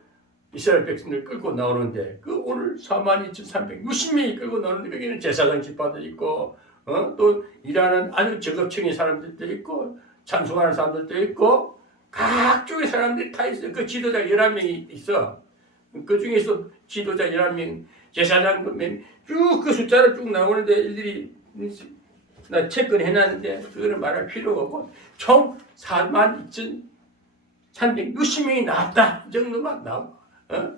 이스라엘 백성들 끌고 나오는데 그 오늘 42,360명이 끌고 나오는데 거기는 제사장 집파도 있고 또 일하는 아주 저급층의 사람들도 있고 찬송하는 사람들도 있고 각종의 사람들이 다 있어요. 그 지도자 11명이 있어. 그 중에서 지도자 11명 제사장 쭉 그 숫자를 쭉 나오는데 일일이 나 체크를 해놨는데 그거는 말할 필요가 없고 총 42,360명이 나왔다. 이 정도만 나오고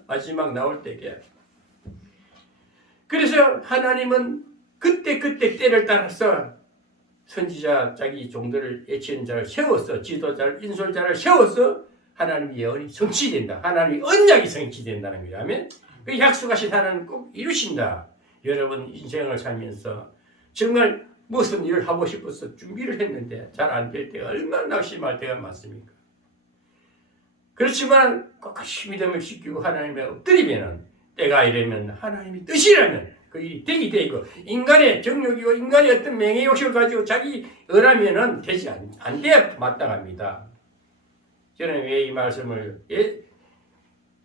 마지막 나올 때게. 그래서 하나님은 그때 때를 따라서 선지자 자기 종들을 예치는 자를 세웠어. 지도자를 인솔자를 세워서 하나님의 예언이 성취된다. 하나님의 언약이 성취된다는 거예요. 아멘. 그 약속하신 하나님 꼭 이루신다. 여러분 인생을 살면서 정말 무슨 일을 하고 싶어서 준비를 했는데 잘 안 될 때가 얼마나 낙심할 때가 많습니까? 그렇지만 꼭 믿음을 지키고 하나님에 엎드리면 때가 이르면 하나님의 뜻이라면 그 일이 되게 되고 인간의 정욕이고 인간의 어떤 명예 욕심을 가지고 자기 의라면은 되지 안 돼야 마땅합니다. 저는 왜 이 말씀을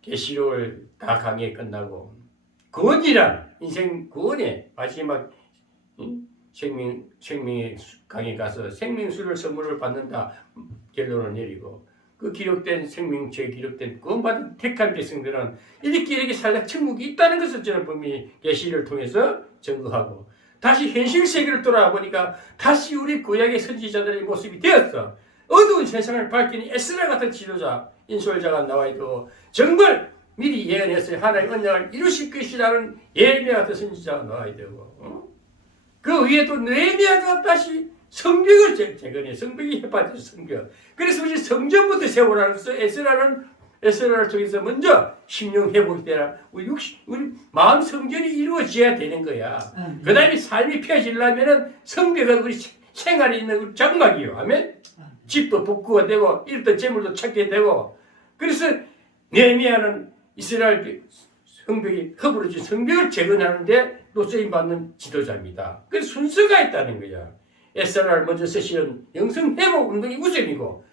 계시록을 다 강의 끝나고 구원이란 인생 구원의 마지막 생명의 강에 가서 생명수를 선물을 받는다 결론을 내리고 그 기록된 생명체에 기록된 구원받은 택한 백성들은 이렇게 살다 천국이 있다는 것을 저는 분명히 계시를 통해서 증거하고 다시 현실 세계를 돌아보니까 다시 우리 구약의 선지자들의 모습이 되었어. 어두운 세상을 밝히는 에스라 같은 지도자 인솔자가 나와 있고 정말 미리 예언했어요. 하나님의 언약을 이루실 것이라는 예레미야 같은 선지자가 나와야 되고 그 위에도 느헤미야가 다시 성벽을 재건해. 성벽이 해파져 성벽. 그래서 우리 성전부터 세우라는 것을 에스라를 통해서 먼저 심령 회복이 되라. 우리 마음 성전이 이루어져야 되는 거야. 그 다음에 삶이 펴지려면 성벽은 우리 생활에 있는 우리 장막이요. 아멘? 집도 복구가 되고 일도 재물도 찾게 되고 그래서 느헤미야는 이스라엘 성벽이 허물어진 성벽을 재건하는데 또 쓰임받는 지도자입니다. 그래서 순서가 있다는 거야. 에스라를 먼저 쓰시는 영성회복 운동이 우선이고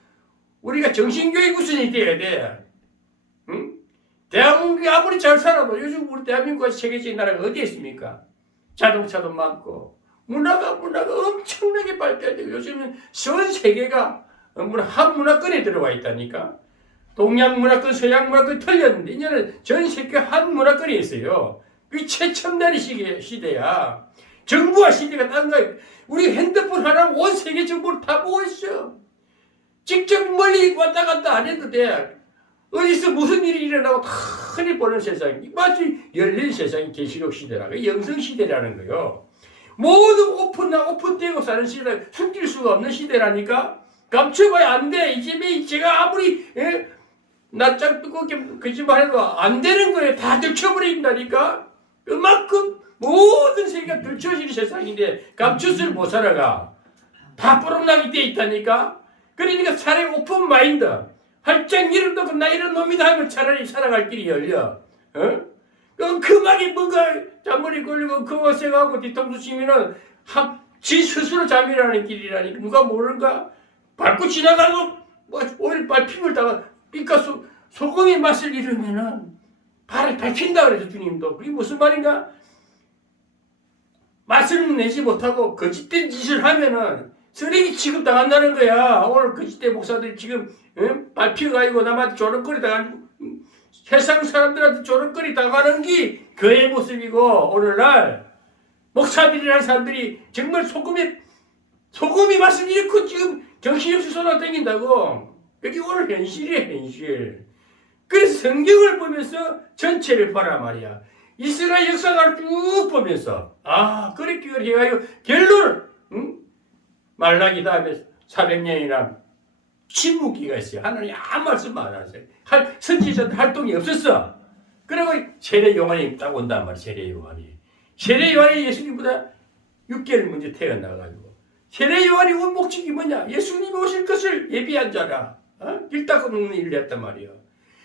우리가 정신교육 우선이 돼야 돼. 응? 대한민국이 아무리 잘 살아도 요즘 우리 대한민국과 세계적인 나라가 어디에 있습니까? 자동차도 많고 문화가 엄청나게 발달되고 요즘은 전 세계가 한 문화권에 들어와 있다니까. 동양 문화권, 서양 문화권 틀렸는데 이제는 전 세계 한 문화권에 있어요. 그게 최첨단의 시대야. 정부와 시대가 다른 거야. 우리 핸드폰 하나면 온 세계 정보를 다 보고 있어. 직접 멀리 왔다 갔다 안 해도 돼. 어디서 무슨 일이 일어나고 흔히 보는 세상이 마치 열린 세상이 계시록 시대라고 영성 시대라는 거요. 모두 오픈되고 사는 시대, 숨길 수가 없는 시대라니까. 감춰봐야 안 돼. 이 집에 제가 아무리 낯짝 뜨겁게 거짓말해도 안 되는 거예요. 다 들춰버린다니까. 그만큼 모든 세계가 들춰지는 세상인데 감춰서를 못 살아가. 다 뽀록나게 돼 있다니까. 그러니까 차라리 오픈 마인드. 활짝 열어놓고 나 이런 놈이다 하면 차라리 살아갈 길이 열려. 금하게 뭔가 잔머리 걸리고 금어색하고 뒤통수 치면은 지 스스로 잠이라는 길이라니까. 누가 모르는가? 밟고 지나가고 뭐 오일 밟힘을 다가 그러니까 소금의 맛을 잃으면은 발을 밟힌다 그래서 주님도. 그게 무슨 말인가? 맛을 내지 못하고 거짓된 짓을 하면은 쓰레기 취급당한다는 거야. 오늘 거짓된 목사들이 지금 밟혀가지고 남한테 조롱거리 당하고 세상 사람들한테 조롱거리 당하는 게 그의 모습이고 오늘날 목사들이라는 사람들이 정말 소금이 맛을 잃고 지금 정신없이 쏟아다닌다고. 그게 오늘 현실이에요, 현실. 그래서 성경을 보면서 전체를 봐라 말이야. 이스라엘 역사를 쭉 보면서 그렇게 해가지고 결론을 말라기 다음에 400년이나 침묵기가 있어요. 하나님 아무 말씀 안 하세요. 선지자들 활동이 없었어. 그리고 세례 요한이 딱 온단 말이야. 세례 요한이 예수님보다 6개월 먼저 태어나가지고 세례 요한이 온 목적이 뭐냐? 예수님이 오실 것을 예비한 자라. 길 닦고 먹는 일을 했단 말이야.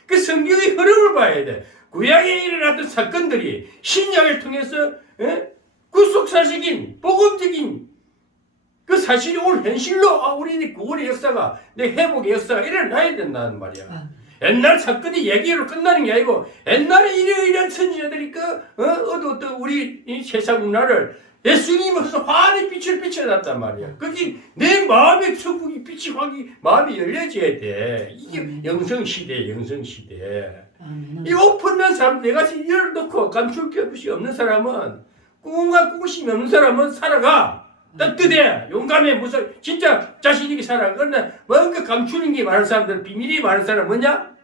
그 성경의 흐름을 봐야 돼. 구약에 일어났던 사건들이 신약을 통해서 구속사적인 복음적인 그 사실이 오늘 현실로 우리 구원의 역사가 내 회복의 역사가 일어나야 된다는 말이야. 옛날 사건이 얘기로 끝나는 게 아니고 옛날에 이런 선지자들이 어두웠던 우리 이 세상 문화를 예수님으로서 환히 빛을 비춰놨단 말이야. 그게 내 마음의 천국이 빛이 확이 마음이 열려져야 돼. 이게 영성시대. 이 오픈된 사람, 내같이 열어놓고 감출 게 없는 사람은 꿈과 꾸심이 없는 사람은 살아가. 따뜻해. 용감해. 무슨 진짜 자신 있게 살아. 그러나 뭔가 감추는 게 많은 사람들, 비밀이 많은 사람은 뭐냐?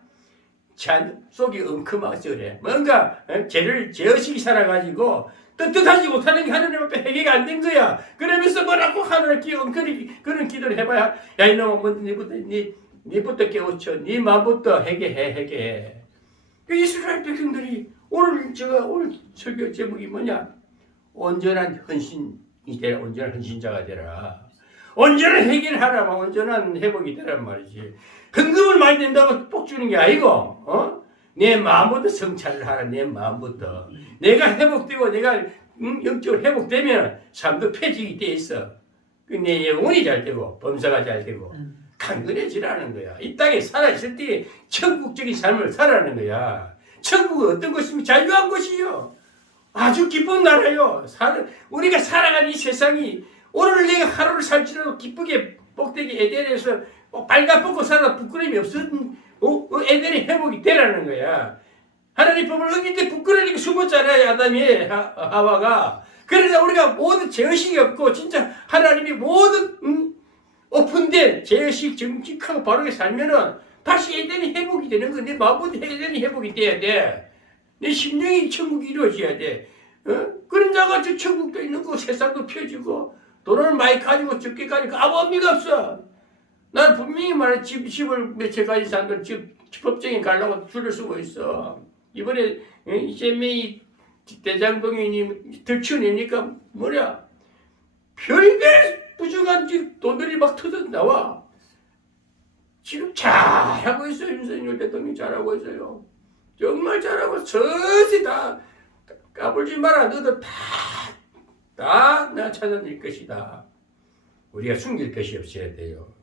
속이 엉큼하고 그래. 뭔가 죄를 제어시키 살아가지고 떳떳하지 못하는 게 하나님 앞에 회개가 안 된 거야. 그러면서 뭐라고 하나님께 엉클이 그런 기도를 해봐야 야 이놈아 니부터 깨우쳐. 니 마음부터 회개해. 그 이스라엘 백성들이 오늘 설교 제목이 뭐냐? 온전한 헌신자가 되라. 온전한 회개를 하라면 온전한 회복이 되란 말이지. 헌금을 많이 낸다고 복 주는 게 아니고 내 마음부터 성찰을 하라. 내 마음부터 내가 회복되고 내가 영적으로 회복되면 삶도 펴지게 돼 있어. 내 영혼이 잘 되고 범사가 잘 되고 강건해지라는 거야. 이 땅에 살아있을 때 천국적인 삶을 살아가는 거야. 천국은 어떤 것이면 자유한 것이요. 아주 기쁜 나라요. 우리가 살아가는 이 세상이 오늘 내가 하루를 살지라도 기쁘게 복되게 에덴에서 빨갛고 살아 부끄러움이 없은 에덴의 회복이 되라는 거야. 하나님 법을 어길 때 부끄러우니까 숨었잖아요. 아담이 하와가. 그러나 우리가 모든 죄의식이 없고 진짜 하나님이 모든 오픈된 죄의식 정직하고 바르게 살면은 다시 에덴이 회복이 되는 거야. 내 마음도 에덴이 회복이 돼야 돼. 내 심령이 천국이 이루어져야 돼. 그런 자가 저 천국도 있는 거 세상도 펴지고 돈을 많이 가지고 적게 가니까 아무 의미가 없어. 난 분명히 말해 집을 몇 채 가진 사람들 법정에 가려고 줄을 서고 있어. 이번에 세명이 대장동이 들추내니까 뭐냐 별별 부정한 돈들이 막 터져 나와. 지금 잘하고 있어요. 윤석열 대통령이 잘하고 있어요. 정말 잘하고 서서히 다 까불지 마라. 너도 다 내가 찾아낼 것이다. 우리가 숨길 것이 없어야 돼요.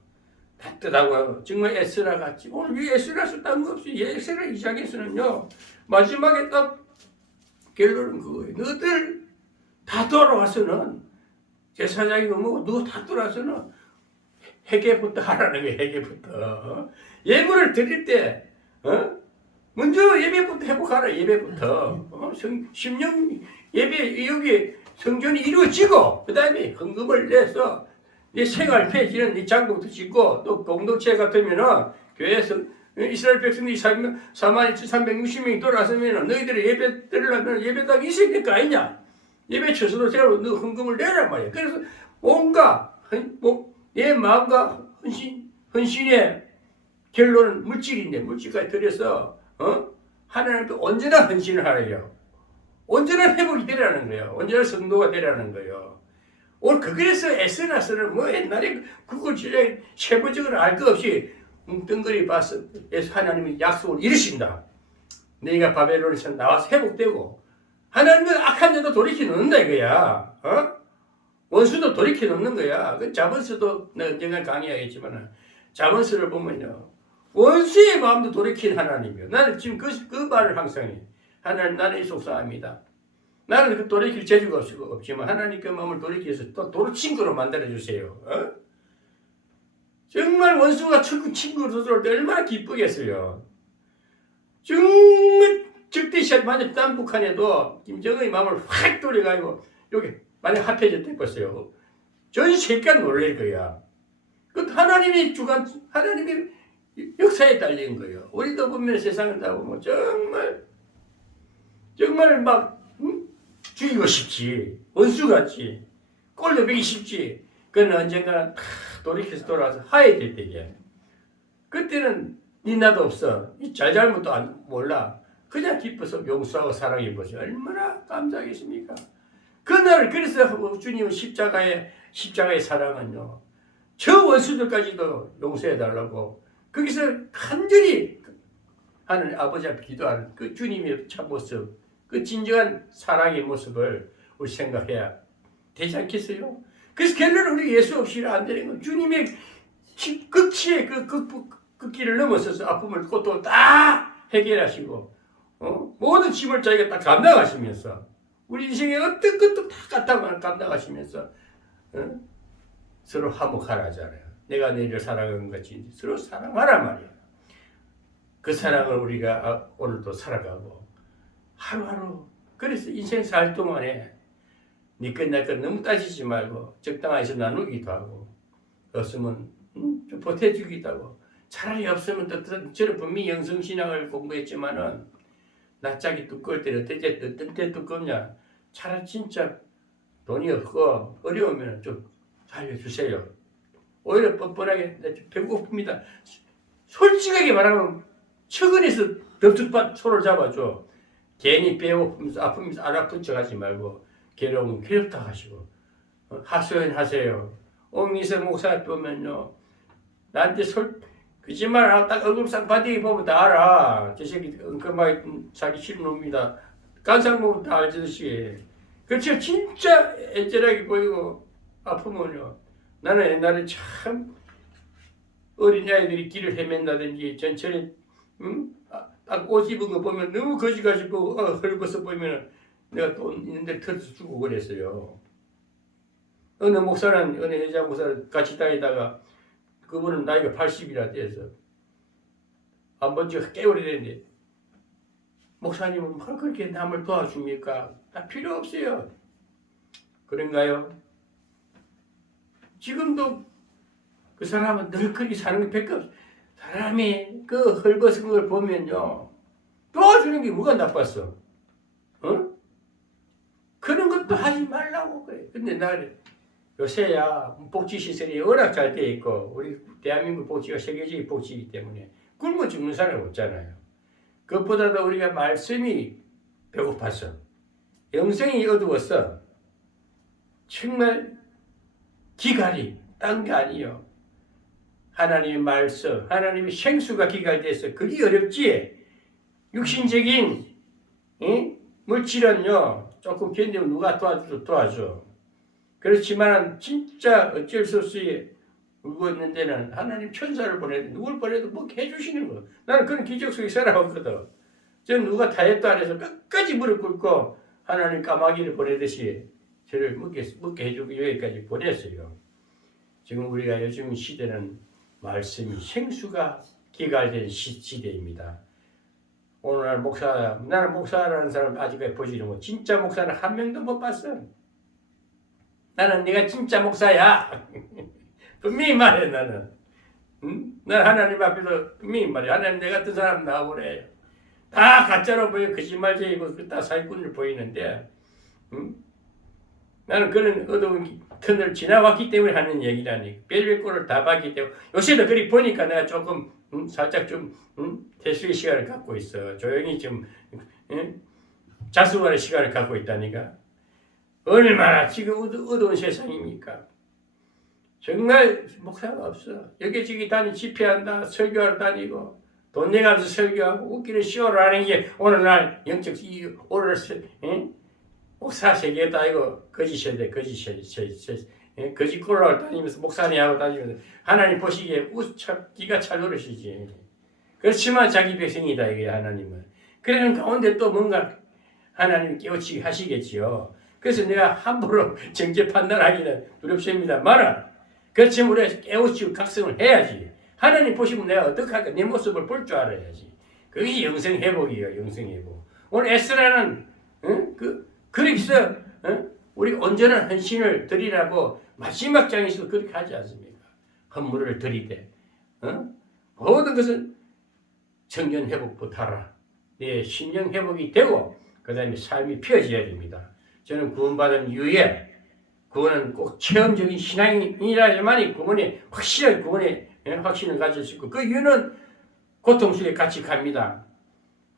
따뜻하고 정말 에스라 같이. 오늘 이 에스라 썼다는 거 없이 에스라 2장에서는요 마지막에 딱 결론은 그거예요. 너들 다 돌아와서는 제사장이고 뭐고 너 다 돌아와서는 회개부터 하라는 거예요. 회개부터. 예물을 드릴 때 먼저 예배부터 회복하라. 예배부터. 심령 예배 여기 성전이 이루어지고 그 다음에 헌금을 내서 네 생활 폐지는 네 장부터 짓고 또 공동체 같으면은 교회에서 이스라엘 백성들이 42,360명이 돌아서면은 너희들이 예배 드리려면 예배당이 있어야 될 거 아니냐. 예배 처소도 세우고 너 헌금을 내란 말이야. 그래서 뭔가 내 마음과 헌신의 결론은 물질인데 물질까지 들여서 하나님께 언제나 헌신을 하래요. 언제나 회복이 되라는 거예요. 언제나 성도가 되라는 거예요. 오늘 그래서 에스라스는 뭐 옛날에 그걸 진짜 세부적으로 알 것 없이 뭉뚱그리 봐서 하나님이 약속을 이루신다. 너희가 바벨론에서 나와서 회복되고 하나님은 악한 자도 돌이켜 놓는다 이거야. 원수도 돌이켜 놓는 거야. 그 자문서도 내가 언젠가 강의하겠지만 자문서를 보면요. 원수의 마음도 돌이킨 하나님이요. 나는 지금 그 말을 항상 해. 하나님 나는 속상합니다. 나는 그 돌이킬 재주가 없지만 하나님 그 마음을 돌이켜서 또 도루친구로 만들어주세요. 정말 원수가 친구로 들어올 때 얼마나 기쁘겠어요. 정말 적대시한 만약 남북한에도 김정은의 마음을 확 돌려가지고 여기 만약 합해졌다 해보세요. 전 세계가 놀랄 거야. 그 하나님이 하나님이 역사에 달린 거예요. 우리도 보면 세상을 다 보면 정말 막 죽이고 싶지. 원수같이. 꼴도 보기 싶지. 그건 언젠가 돌이켜서 돌아와서 하야 될 때야. 그때는 니 나도 없어. 잘잘못도 몰라. 그냥 기뻐서 용서하고 사랑해보죠. 얼마나 감사하겠습니까? 그날 그래서 주님은 십자가의 사랑은요. 저 원수들까지도 용서해달라고 거기서 간절히 하는 아버지 앞에 기도하는 그 주님의 참 모습, 그 진정한 사랑의 모습을 우리 생각해야 되지 않겠어요? 그래서 결론은 우리 예수 없이는 안 되는 건 주님의 극치의 그 길을 넘어서서 아픔을 고통을 다 해결하시고 모든 짐을 자기가 다 감당하시면서 우리 인생의 어떤 것도 다 감당하시면서 서로 화목하라잖아요. 내가 너희를 사랑하는 것이 서로 사랑하라 말이야. 그 사랑을 우리가 오늘도 살아가고 하루하루 그래서 인생 살 동안에 네 끝날 것 너무 따지지 말고 적당해서 나누기도 하고 없으면 좀 보태주기도 하고 차라리 없으면 또 저는 분명히 영성신앙을 공부했지만은 낯짝이 두꺼울 때는 어떤 때 두껍냐. 차라리 진짜 돈이 없고 어려우면 좀 살려주세요. 오히려 뻔뻔하게 배고픕니다. 솔직하게 말하면 측은해서 덥석밭 손을 잡아줘. 괜히 배고프면서 아프면서 안 아픈 척 하지 말고 괴로우면 괴롭다 하시고 하소연하세요. 옥미서 목사 앞에 보면요. 나한테 거짓말 딱 얼굴상 바디에 보면 다 알아. 저 새끼 엉큼하게 자기 싫은 놈이다. 간상 보면 다 알듯이. 그렇죠. 진짜 애절하게 보이고 아프면요. 나는 옛날에 참 어린아이들이 길을 헤맨다든지 전철에 딱 옷 입은 거 보면 너무 거지같이 보고 헐벗어 보이면 내가 돈 있는데 털어서 주고 그랬어요. 어느 목사는 어느 여자 목사를 같이 다니다가 그분은 나이가 80이라 돼서 한번 꽤 오래됐는데 목사님은 뭘 그렇게 남을 도와줍니까? 다 필요 없어요. 그런가요? 지금도 그 사람은 늘 그렇게 사는 게 밖에 없어. 사람이 그 헐벗은 걸 보면요. 도와주는 게 뭐가 나빴어? 어? 그런 것도 하지 말라고 그래. 근데 나를 요새야 복지시설이 워낙 잘 돼 있고 우리 대한민국 복지가 세계적인 복지이기 때문에 굶어 죽는 사람이 없잖아요. 그것보다도 우리가 말씀이 배고팠어. 영성이 어두웠어. 정말 기갈이 딴 게 아니요. 하나님의 말씀, 하나님의 생수가 기갈돼서 그게 어렵지. 육신적인 물질은요 조금 견디면 누가 도와줘. 그렇지만 진짜 어쩔 수 없이 울고 있는 데는 하나님 천사를 보내도 누굴 보내도 뭐 해주시는 거. 나는 그런 기적 속에 살아왔거든. 저는 누가 다이어트 안 해서 끝까지 무릎 꿇고 하나님 까마귀를 보내듯이 저를 먹게 해주고 여기까지 보냈어요. 지금 우리가 요즘 시대는 말씀이 생수가 기갈된 시대입니다. 오늘날 나는 목사라는 사람 아직까지 보지는 못. 진짜 목사는 한 명도 못 봤어. 나는 네가 진짜 목사야. 분명히 말해 나는. 응? 난 하나님 앞에서 분명히 말해. 하나님 내 같은 사람 나와보래. 다 가짜로 보여. 거짓말쟁이고 다 사기꾼을 보이는데 응? 나는 그런 어두운 틈을 지나왔기 때문에 하는 얘기라니. 별별 꼴을 다 봤기 때문에 요새도 그리 보니까 내가 조금 살짝 좀 대수의 시간을 갖고 있어. 조용히 좀 자수하는 시간을 갖고 있다니까. 얼마나 지금 어두운 세상입니까? 정말 목사가 없어. 여기저기 집회한다, 설교하러 다니고 돈 내가면서 설교하고 웃기는 쇼를 하는 게 오늘날 영적 오늘 목사 세계도 아니고 거짓세대 거짓 꼴로 다니면서 목사님하고 다니면서 하나님 보시기에 기가 찰 노릇이지. 그렇지만 자기 백성이다 이게 하나님은. 그러는 가운데 또 뭔가 하나님 깨우치게 하시겠지요. 그래서 내가 함부로 정죄 판단하기는 두렵습니다만 그렇지만 우리가 깨우치고 각성을 해야지. 하나님 보시면 내가 어떡할까? 내 모습을 볼 줄 알아야지. 그게 영성회복이에요. 영성회복. 오늘 에스라는 그렇게서 우리가 온전한 헌신을 드리라고 마지막 장에서도 그렇게 하지 않습니까? 헌물을 드리되 모든 것은 청년 회복부터 하라. 내 신령 회복이 되고 그 다음에 삶이 피어져야 됩니다. 저는 구원받은 이후에 구원은 꼭 체험적인 신앙이라야만이 구원에 확실한 구원의 확신을 가질 수 있고 그 이유는 고통 속에 같이 갑니다.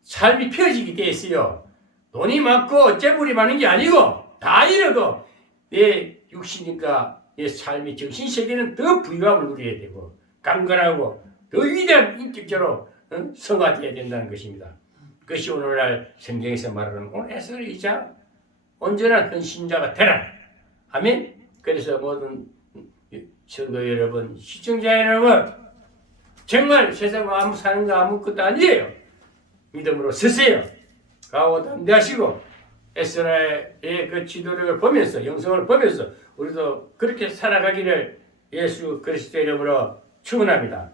삶이 피어지게 돼 있어요. 돈이 많고 재물이 많은 게 아니고 다 잃어도 내 육신이니까 내 삶의 정신세계는 더 부유함을 누려야 되고 강건하고 더 위대한 인격자로 성화되어야 된다는 것입니다. 그것이 오늘날 성경에서 말하는 오늘 에스라이자 온전한 헌신자가 되라. 아멘. 그래서 모든 성도 여러분, 시청자 여러분, 정말 세상 아무 사는 거 아무것도 아니에요. 믿음으로 서세요. 가오 담대하시고 에스라의 그 지도력을 보면서 영성을 보면서 우리도 그렇게 살아가기를 예수 그리스도 이름으로 축원합니다.